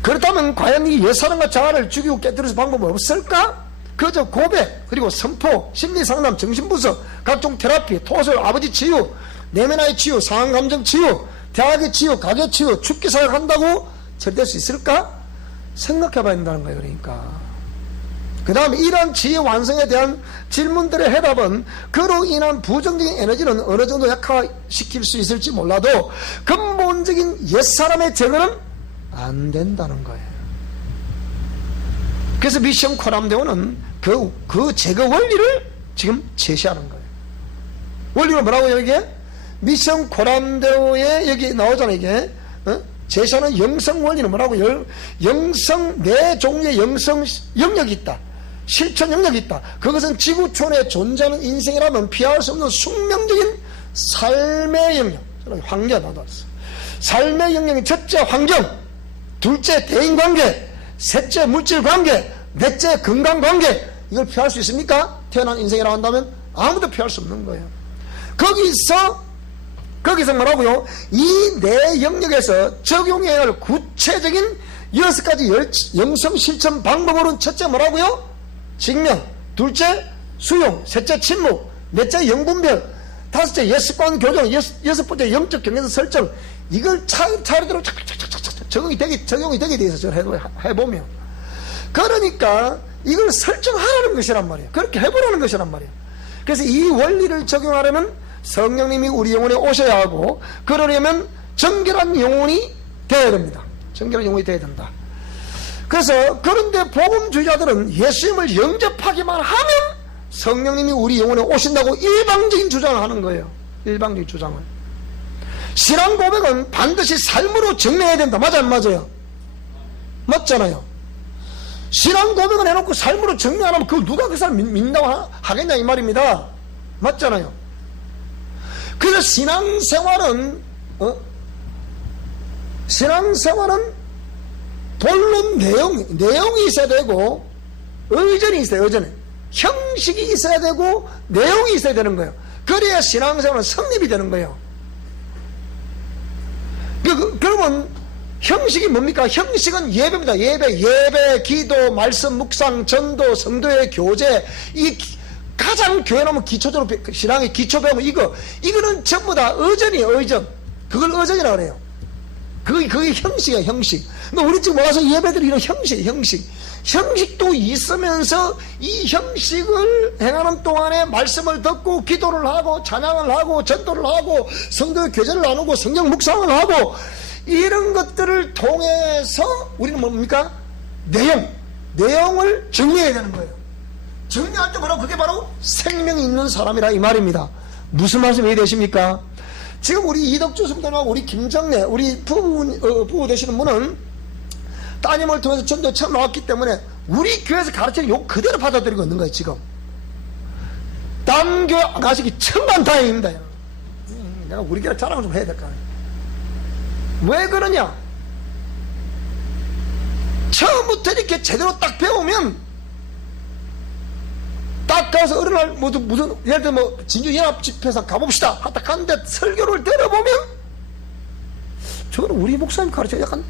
그렇다면 과연 이 옛사람과 자아를 죽이고 깨뜨릴 방법은 없을까? 그저 고백, 그리고 선포, 심리상담, 정신분석, 각종 테라피, 토술, 아버지 치유, 내면의 치유, 상황감정 치유, 대학의 치유, 가게 치유, 죽기 사역한다고 처리될 수 있을까? 생각해 봐야 된다는 거예요. 그러니까 그 다음에 이러한 지혜 완성에 대한 질문들의 해답은 그로 인한 부정적인 에너지는 어느 정도 약화시킬 수 있을지 몰라도 근본적인 옛사람의 제거는 안 된다는 거예요. 그래서 미션 코람데오는 그 제거 원리를 지금 제시하는 거예요. 원리가 뭐라고요, 이게? 미션 코람데오에 여기 나오잖아요, 이게. 제시하는 영성 원리는 뭐라고? 영성, 네 종류의 영성 영역이 있다. 실천 영역이 있다. 그것은 지구촌에 존재하는 인생이라면 피할 수 없는 숙명적인 삶의 영역, 환경 나왔어. 삶의 영역이 첫째 환경, 둘째 대인관계, 셋째 물질관계, 넷째 건강관계. 이걸 피할 수 있습니까? 태어난 인생이라고 한다면 아무도 피할 수 없는 거예요. 거기서 뭐라고요? 이 네 영역에서 적용해야 할 구체적인 6가지 영성 실천 방법으로는 첫째 뭐라고요? 직명, 둘째 수용, 셋째 침묵, 넷째 영분별, 다섯째 예습관 교정, 여섯 번째 영적 경계선 설정. 이걸 차례대로 착착착착 적용이 되게 돼 있어요. 해보면. 그러니까 이걸 설정하라는 것이란 말이에요. 그렇게 해보라는 것이란 말이에요. 그래서 이 원리를 적용하려면 성령님이 우리 영혼에 오셔야 하고, 그러려면 정결한 영혼이 되어야 됩니다. 정결한 영혼이 되어야 된다. 그래서 그런데 복음주의자들은 예수님을 영접하기만 하면 성령님이 우리 영혼에 오신다고 일방적인 주장을 하는 거예요. 일방적인 주장을. 신앙 고백은 반드시 삶으로 증명해야 된다. 맞아요, 안 맞아요? 맞잖아요. 신앙 고백은 해놓고 삶으로 증명 안 하면 그 누가 그 사람 믿는다고 하겠냐 이 말입니다. 맞잖아요. 그래서 신앙생활은 본론 내용이 있어야 되고 의전이 있어요. 의전에 형식이 있어야 되고 내용이 있어야 되는 거예요. 그래야 신앙생활은 성립이 되는 거예요. 그러면 형식이 뭡니까? 형식은 예배입니다. 예배, 기도, 말씀, 묵상, 전도, 성도의 교제. 이 가장 교회 나오면 기초적으로 신앙의 기초 배우면 이거는 전부 다 의전이에요. 의전. 그걸 의전이라고 그래요. 그게 형식이에요. 형식. 근데 우리 지금 와서 예배들이 이런 형식도 있으면서 이 형식을 행하는 동안에 말씀을 듣고 기도를 하고 찬양을 하고 전도를 하고 성도의 교제를 나누고 성경 묵상을 하고 이런 것들을 통해서 우리는 뭡니까? 내용을 정리해야 되는 거예요. 정리할 때 뭐라고? 그게 바로 생명이 있는 사람이라 이 말입니다. 무슨 말씀 이해되십니까? 지금 우리 이덕주 성도님하고 우리 김정래 우리 부부 되시는 분은 따님을 통해서 전도에 처음 나왔기 때문에 우리 교회에서 가르치는 욕 그대로 받아들이고 있는 거예요. 지금 딴 교회 가시기 천만다행입니다. 내가 우리 교회 자랑을 좀 해야 될까? 왜 그러냐? 처음부터 이렇게 제대로 딱 배우면 딱 가서 어느 날 무슨 예를 들어 진주연합집회에서 가봅시다 하다 갔는데 설교를 들어보면 저는 우리 목사님 가르쳐 약간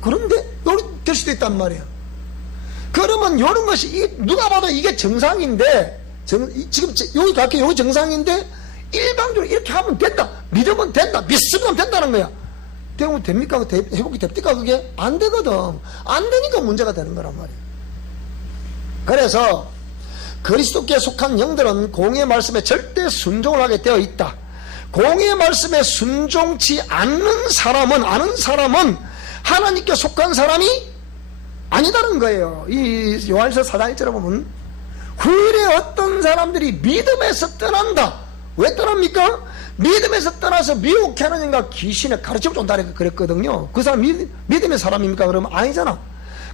그런데 될 수도 있단 말이에요. 그러면 이런 것이 누가 봐도 이게 정상인데 지금 여기 갈게 여기 정상인데 일방적으로 이렇게 하면 된다, 믿으면 된다, 믿으면 된다는 거야. 되면 됩니까? 회복이 됩니까? 그게 안 되거든. 안 되니까 문제가 되는 거란 말이에요. 그래서 그리스도께 속한 영들은 공의 말씀에 절대 순종을 하게 되어 있다. 공의 말씀에 순종치 않는 사람은 하나님께 속한 사람이 아니다는 거예요. 이 요한일서 4장 1절에 보면 후일에 어떤 사람들이 믿음에서 떠난다. 왜 떠납니까? 믿음에서 떠나서 미혹해 하는 인과 귀신의 가르침을 쫓는다 그랬거든요. 그 사람 믿음의 사람입니까? 그러면 아니잖아.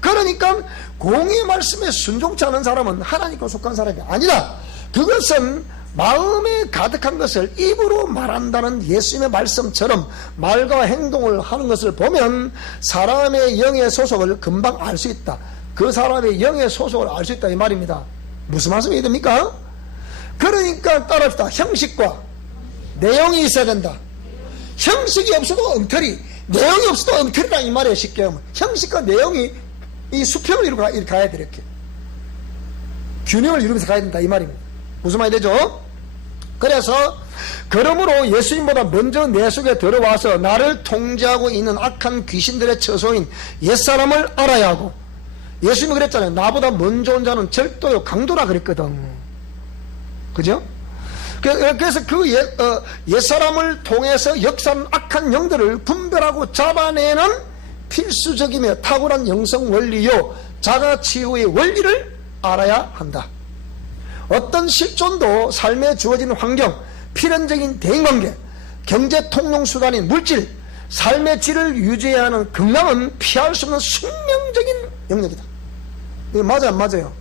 그러니까 공의 말씀에 순종치 않은 사람은 하나님께 속한 사람이 아니다. 그것은 마음에 가득한 것을 입으로 말한다는 예수님의 말씀처럼 말과 행동을 하는 것을 보면 사람의 영의 소속을 금방 알 수 있다. 그 사람의 영의 소속을 알 수 있다 이 말입니다. 무슨 말씀이 됩니까? 그러니까 따라합시다. 형식과 내용이 있어야 된다. 형식이 없어도 엉터리, 내용이 없어도 엉터리라 이 말이에요. 쉽게 하면 형식과 내용이 이 수평을 이루고 가야 돼. 이렇게 균형을 이루면서 가야 된다 이 말입니다. 무슨 말이 되죠? 그래서 그러므로 예수님보다 먼저 내 속에 들어와서 나를 통제하고 있는 악한 귀신들의 처소인 옛사람을 알아야 하고, 예수님이 그랬잖아요. 나보다 먼저 온 자는 절도요 강도라 그랬거든. 그죠? 그래서 그 옛사람을 통해서 역사하는 악한 영들을 분별하고 잡아내는 필수적이며 탁월한 영성 원리요 자가치유의 원리를 알아야 한다. 어떤 실존도 삶에 주어지는 환경, 필연적인 대인관계, 경제 통용수단인 물질, 삶의 질을 유지해야 하는 건강은 피할 수 없는 숙명적인 영역이다. 이거 맞아요 안 맞아요?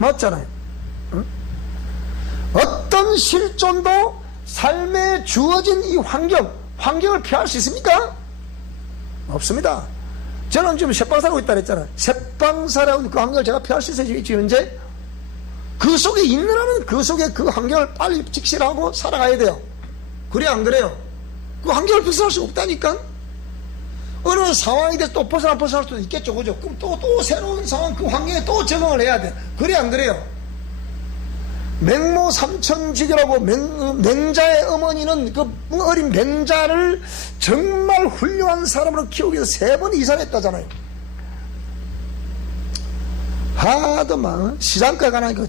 맞잖아요. 응? 어떤 실존도 삶에 주어진 이 환경을 피할 수 있습니까? 없습니다. 저는 지금 셋방사라고 있다 그랬잖아요. 셋방사라고 그 환경을 제가 피할 수 있어요. 지금 현재 그 속에 있느라면 그 속에 그 환경을 빨리 직시하고 살아가야 돼요. 그래 안 그래요? 그 환경을 벗어날 수 없다니까. 어느 상황이 돼서 또 벗어날 수도 있겠죠. 그죠? 그럼 또 새로운 상황, 그 환경에 또 적응을 해야 돼. 그래 안 그래요? 맹모 삼천지교라고 맹자의 어머니는 그 어린 맹자를 정말 훌륭한 사람으로 키우기 위해서 3번 이사했다잖아요. 하도 막 시장가에 가나 그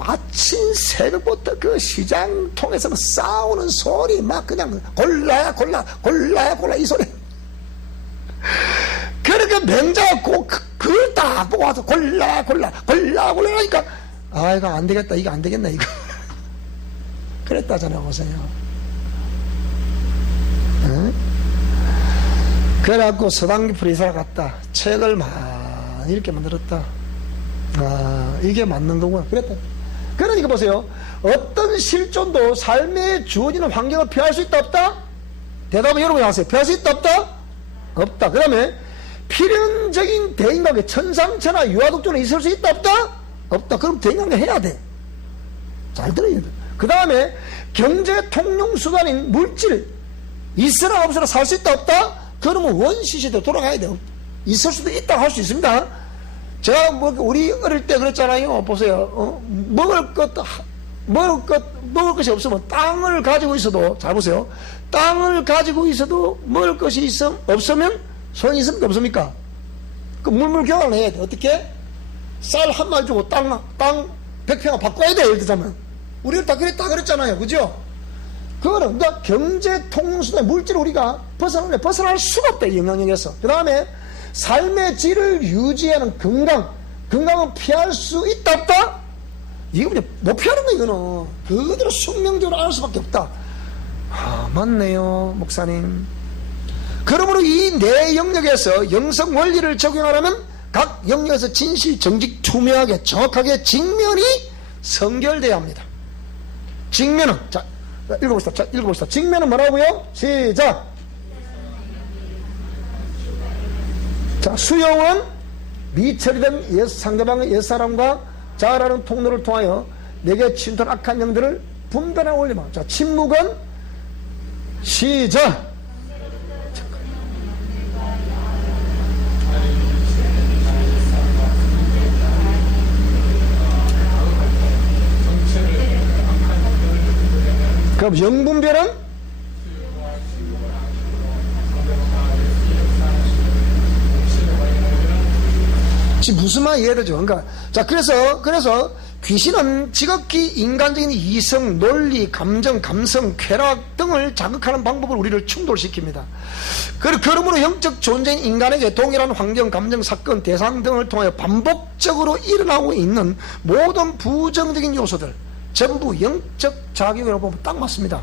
아침 새벽부터 그 시장 통해서 막 싸우는 소리 막 그냥 골라야 골라 이 소리. 그러니까 맹자가 그걸 다 보고 와서 골라 하니까 아 이거 안 되겠다 이거 안 되겠나 이거 그랬다잖아요. 보세요. 응? 그래갖고 서당기풀 이사를 갔다 책을 많이 이렇게 만들었다. 아 이게 맞는 거구나 그랬다. 그러니까 보세요. 어떤 실존도 삶에 주어지는 환경을 피할 수 있다 없다? 대답은 여러분이 하세요. 피할 수 있다 없다? 없다. 그 다음에 필연적인 대인관계 천상천하 유아독존에 있을 수 있다 없다? 없다. 그럼 대인관계 해야 돼. 잘 들어야 돼. 그 다음에 경제 통용 수단인 물질 있으나 없으나 살 수 있다 없다? 그러면 원시시대로 돌아가야 돼요. 있을 수도 있다 할 수 있습니다. 제가 뭐 우리 어릴 때 그랬잖아요. 보세요. 먹을 것이 없으면 땅을 가지고 있어도 잘 보세요. 땅을 가지고 있어도 먹을 것이 없으면 소용이 있습니까 없습니까? 그 물물교환을 해야 돼. 어떻게? 쌀 한 말 주고 땅 100평을 바꿔야 돼. 예를 들자면 우리를 다 그랬잖아요. 그죠? 그거는 그러니까 경제 통수단 물질을 우리가 벗어날 수가 없다. 이 영향력에서. 그 다음에 삶의 질을 유지하는 건강은 피할 수 있다 없다? 이거 그냥 못 피하는 거 이거는 그대로 숙명적으로 알 수밖에 없다. 아 맞네요 목사님. 그러므로 이 내 영역에서 영성 원리를 적용하려면 각 영역에서 진실 정직 투명하게 정확하게 직면이 성결돼야 합니다. 직면은 자 읽어봅시다. 직면은 뭐라고요? 시작. 자, 수용은 미처리된 상대방의 옛사람과 자아라는 통로를 통하여 내게 침투한 악한 영들을 분별하고 올리마. 자, 침묵은 시작. 그럼 영분별은 지금 무슨 말 이해되죠? 그러니까 자 그래서 귀신은 지극히 인간적인 이성, 논리, 감정, 감성, 쾌락 등을 자극하는 방법을 우리를 충돌시킵니다. 그러므로 영적 존재인 인간에게 동일한 환경, 감정, 사건, 대상 등을 통하여 반복적으로 일어나고 있는 모든 부정적인 요소들 전부 영적 작용이라고 보면 딱 맞습니다.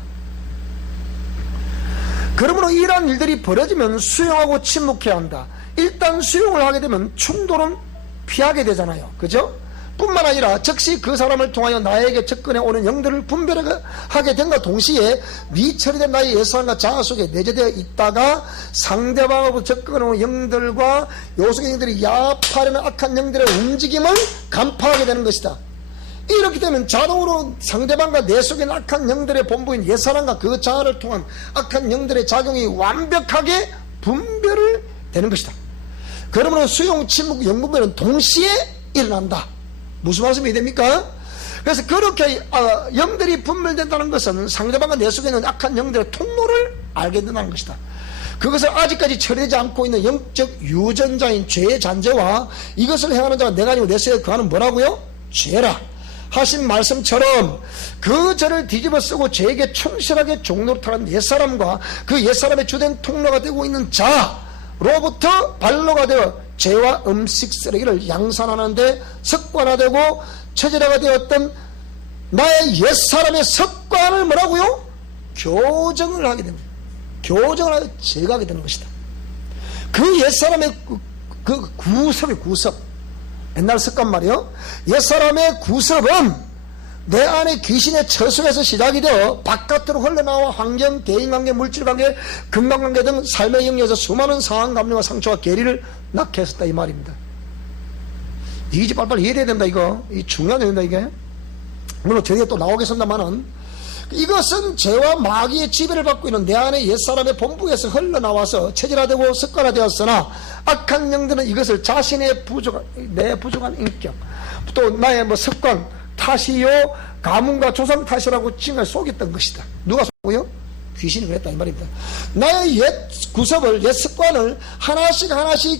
그러므로 이러한 일들이 벌어지면 수용하고 침묵해야 한다. 일단 수용을 하게 되면 충돌은 피하게 되잖아요. 그죠? 뿐만 아니라 즉시 그 사람을 통하여 나에게 접근해 오는 영들을 분별하게 된과 동시에 미처리된 나의 예상과 자아 속에 내재되어 있다가 상대방으로부터 접근해 오는 영들과 요 속의 영들이 야파하려는 악한 영들의 움직임을 간파하게 되는 것이다. 이렇게 되면 자동으로 상대방과 내 속에 있는 악한 영들의 본부인 옛사람과 그 자아를 통한 악한 영들의 작용이 완벽하게 분별을 되는 것이다. 그러므로 수용, 침묵, 영분별은 동시에 일어난다. 무슨 말씀이 됩니까? 그래서 그렇게 영들이 분별된다는 것은 상대방과 내 속에 있는 악한 영들의 통로를 알게 된다는 것이다. 그것을 아직까지 처리되지 않고 있는 영적 유전자인 죄의 잔재와 이것을 행하는 자가 내가 아니고 내 속에 그하는 뭐라고요? 죄라 하신 말씀처럼 그 죄를 뒤집어 쓰고 죄에게 충실하게 종노릇하는 옛사람과 그 옛사람의 주된 통로가 되고 있는 자로부터 발로가 되어 죄와 음식 쓰레기를 양산하는데 습관화되고 체질화가 되었던 나의 옛사람의 습관을 뭐라고요? 교정을 하게 됩니다. 교정을 하여 제거하게 되는 것이다. 그 옛사람의 그 구섭이 구섭 옛날 습관 말이요. 옛사람의 구습은 내 안에 귀신의 처수에서 시작이 되어 바깥으로 흘러나와 환경, 대인관계, 물질관계, 금강관계 등 삶의 영역에서 수많은 상황, 감정과 상처와 괴리를 낳게 했었다 이 말입니다. 이게 이제 빨리빨리 이해해야 된다 이거. 이 중요한 내용이다 이게. 물론 저희가 또 나오겠습니다만은 이것은 죄와 마귀의 지배를 받고 있는 내 안에 옛사람의 본부에서 흘러나와서 체질화되고 습관화되었으나 악한 영들은 이것을 자신의 내 부족한 인격 또 나의 뭐 습관 탓이요 가문과 조상 탓이라고 칭을 속였던 것이다. 누가 속고요? 귀신이 그랬다 이 말입니다. 나의 옛 구섭을 옛 습관을 하나씩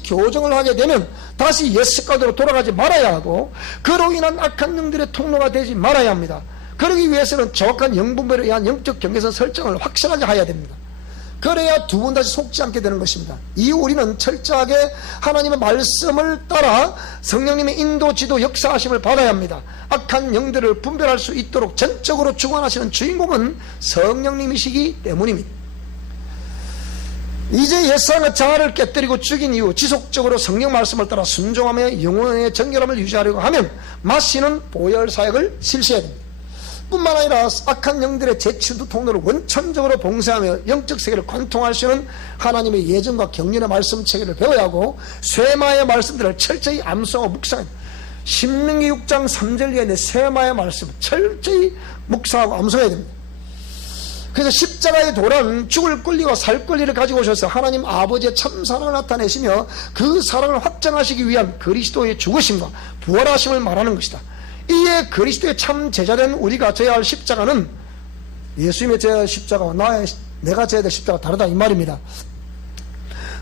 교정을 하게 되면 다시 옛 습관으로 돌아가지 말아야 하고 그로 인한 악한 영들의 통로가 되지 말아야 합니다. 그러기 위해서는 정확한 영분별에 의한 영적 경계선 설정을 확실하게 해야 됩니다. 그래야 두 번 다시 속지 않게 되는 것입니다. 이후 우리는 철저하게 하나님의 말씀을 따라 성령님의 인도, 지도, 역사하심을 받아야 합니다. 악한 영들을 분별할 수 있도록 전적으로 주관하시는 주인공은 성령님이시기 때문입니다. 이제 옛사람의 자아를 깨뜨리고 죽인 이후 지속적으로 성령 말씀을 따라 순종하며 영혼의 정결함을 유지하려고 하면 마시는 보혈 사역을 실시해야 됩니다. 뿐만 아니라 악한 영들의 재치두 통로를 원천적으로 봉쇄하며 영적 세계를 관통할 수 있는 하나님의 예정과 경륜의 말씀 체계를 배워야 하고 쇠마의 말씀들을 철저히 암송하고 묵상해야 됩니다. 신명기 6장 3절 이하의 쇠마의 말씀 철저히 묵상하고 암송해야 됩니다. 그래서 십자가의 도란 죽을 권리와 살 권리를 가지고 오셔서 하나님 아버지의 참사랑을 나타내시며 그 사랑을 확장하시기 위한 그리스도의 죽으심과 부활하심을 말하는 것이다. 이에 그리스도의 참 제자된 우리가 져야 할 십자가는 예수님의 져야 할 십자가와 내가 져야 될 십자가가 다르다 이 말입니다.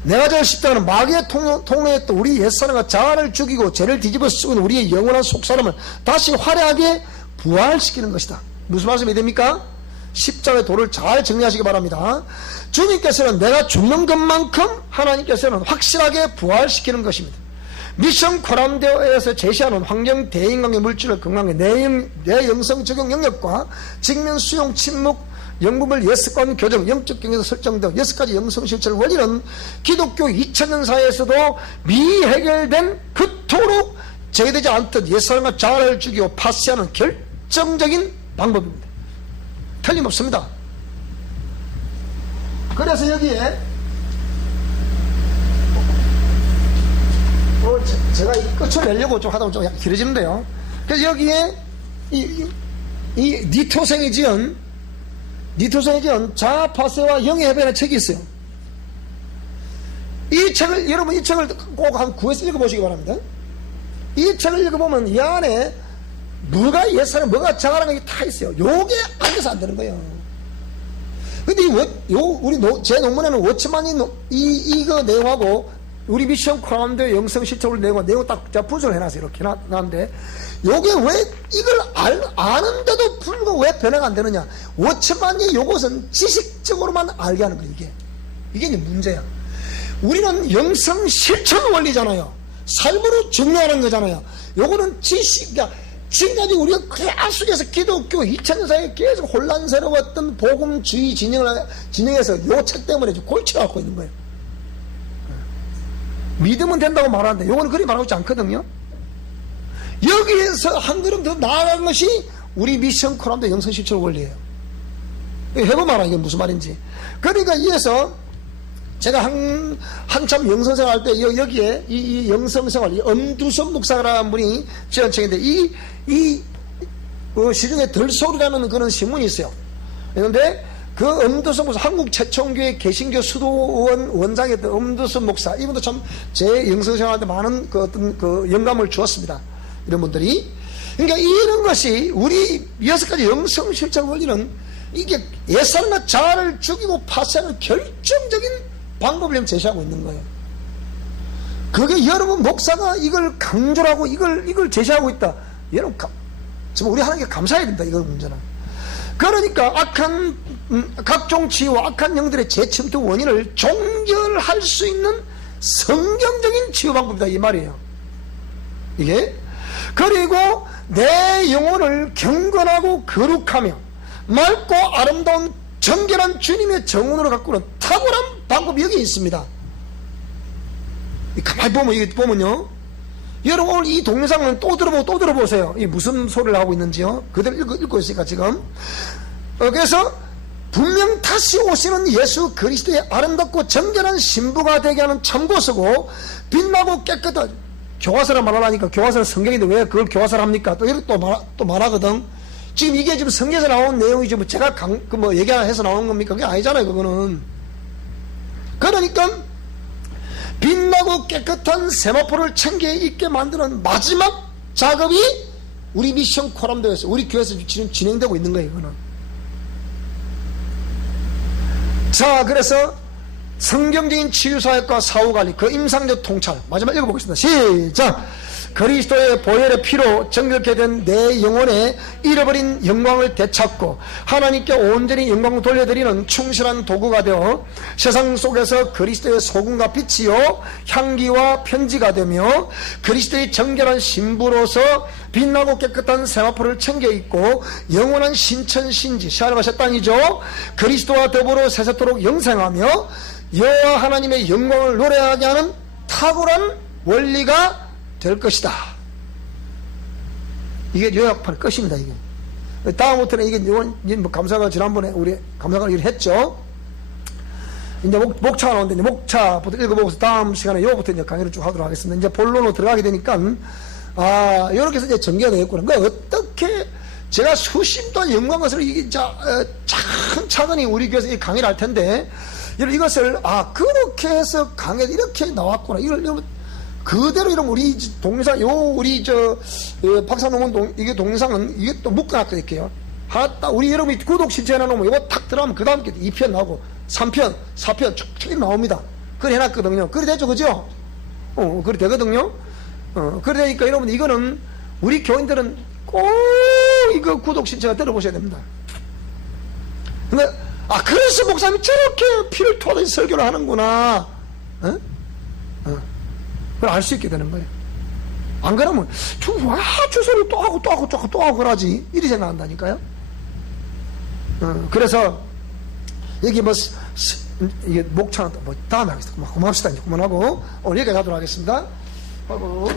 내가 져야 할 십자가는 마귀의 통로했던 우리 옛사람과 자아를 죽이고 죄를 뒤집어 쓰고 우리의 영원한 속사람을 다시 화려하게 부활시키는 것이다. 무슨 말씀이 됩니까? 십자가의 도를 잘 정리하시기 바랍니다. 주님께서는 내가 죽는 것만큼 하나님께서는 확실하게 부활시키는 것입니다. 미션 코람데오에서 제시하는 환경, 대인관계, 물질의 건강의 내 영성 적용 영역과 직면, 수용, 침묵, 영분별, 예습관, 교정, 영적 경에서 설정된 6가지 영성 실체를 원리는 기독교 2000년 사회에서도 미해결된 그토록 제기되지 않던 옛사람과 자아를 죽이고 파쇄하는 결정적인 방법입니다. 틀림없습니다. 그래서 여기에 제가 이 끝을 내려고 좀 하다 보면 좀 약간 길어지는데요. 그래서 여기에 이 니토생이 지은 자아파쇄와 영의 해변의 책이 있어요. 이 책을 여러분 이 책을 꼭 한 구해서 읽어보시기 바랍니다. 이 책을 읽어보면 이 안에 뭐가 옛사람 뭐가 자아라는 게 다 있어요. 요게 안 돼서 안 되는 거예요. 근데 제 논문에는 워치만이 이거 내용하고 우리 미션 코람데 영성 실천을 내용 딱 분석을 해놨어요. 이렇게 나는데 요게 왜 이걸 아는데도 불구하고 왜 변화가 안 되느냐? 워치만이 요것은 지식적으로만 알게 하는 거예요. 이게 이제 문제야. 우리는 영성 실천 원리잖아요. 삶으로 정리하는 거잖아요. 요거는 그러니까 지금까지 우리가 계속해서 기독교 2000년 사이에 계속 혼란스러웠던 복음주의 진영에서 요 책 때문에 골치를 앓고 있는 거예요. 믿으면 된다고 말하는데 요거는 그리 말하고 있지 않거든요. 여기에서 한 걸음 더 나아간 것이 우리 미션 코람데 영성실천 원리예요. 해보면 알아 이게 무슨 말인지. 그러니까 이에서 제가 한참 영성생활 할 때 여기에 이 영성생활 이 엄두선 목사라는 분이 지은 책인데 시중에 덜소리라는 그런 신문이 있어요. 그런데 그 엄두선 목사, 한국 최초교회 개신교 수도원 원장이었던 엄두선 목사, 이분도 참 제 영성생활한테 많은 영감을 주었습니다. 이런 분들이. 그러니까 이런 것이 우리 6가지 영성실천 원리는 이게 옛사람과 자아를 죽이고 파쇄하는 결정적인 방법을 제시하고 있는 거예요. 그게 여러분 목사가 이걸 강조를 하고 이걸 제시하고 있다. 여러분 정말 우리 하나님께 감사해야 된다. 이걸 문제는. 그러니까 각종 치유와 악한 영들의 재침투 원인을 종결할 수 있는 성경적인 치유 방법이다 이 말이에요. 이게 그리고 내 영혼을 경건하고 거룩하며 맑고 아름다운 정결한 주님의 정원으로 가꾸는 탁월한 방법이 여기 있습니다. 가만히 보면 이게 보면요, 여러분 오늘 이 동영상은 또 들어보세요. 이 무슨 소리를 하고 있는지요. 그대로 읽고 있으니까 지금. 그래서 분명 다시 오시는 예수 그리스도의 아름답고 정결한 신부가 되게 하는 참고서고 빛나고 깨끗한 교과서를 말하려니까 교과서는 성경인데 왜 그걸 교과서를 합니까? 또 이렇게 또 말하거든. 지금 이게 지금 성경에서 나온 내용이지 뭐 제가 얘기해서 나오는 겁니까? 그게 아니잖아요. 그거는. 그러니까 빛나고 깨끗한 세마포를 챙겨 입게 만드는 마지막 작업이 우리 미션 코람도에서 우리 교회에서 지금 진행되고 있는 거예요. 이거는. 자, 그래서 성경적인 치유사역과 사후관리, 그 임상적 통찰 마지막 읽어보겠습니다. 시작. 그리스도의 보혈의 피로 정결케 된 내 영혼의 잃어버린 영광을 되찾고 하나님께 온전히 영광을 돌려드리는 충실한 도구가 되어 세상 속에서 그리스도의 소금과 빛이요 향기와 편지가 되며 그리스도의 정결한 신부로서 빛나고 깨끗한 세마포를 챙겨 입고 영원한 신천신지 시활하셨다니죠. 그리스도와 더불어 세세토록 영생하며 여호와 하나님의 영광을 노래하게 하는 탁월한 원리가 될 것이다. 이게 요약할 것입니다. 이게 다음부터는 이게 뭐 감사가 지난번에 우리 감사가 일을 했죠. 이제 목차가 나오는데 이제 목차부터 읽어보고서 다음 시간에 요거부터 이제 강의를 쭉 하도록 하겠습니다. 이제 본론으로 들어가게 되니까 이렇게 해서 이제 전개가 되겠구나. 그러니까 어떻게 제가 수십 번 연구한 것을 이게 차근차근히 우리 교회에서 이 강의를 할 텐데 이것을 그렇게 해서 강의가 이렇게 나왔구나. 이걸 그대로 이런 우리 동영상 우리 박사 논문 이게 동영상은 이게 또 묶어놨거든요. 우리 여러분이 구독 신청해 놓으면 이거 탁 들어가면 그 다음 게 2편 나오고 3편 4편 쭉 나옵니다. 그래 해놨거든요. 그래 되죠, 그죠? 그래 되거든요. 그래 되니까 여러분 이거는 우리 교인들은 꼭 이거 구독 신청을 들어보셔야 됩니다. 근데 그래서 목사님이 저렇게 피를 토하듯이 설교를 하는구나. 그걸 알 수 있게 되는 거예요. 안 그러면 주소를 또 하고 그러지. 이리 생각한다니까요. 그래서 여기 이게 목차는 또 다음에 하겠습니다. 고맙습니다. 이제 그만하고 오늘 여기까지 하도록 하겠습니다. 하고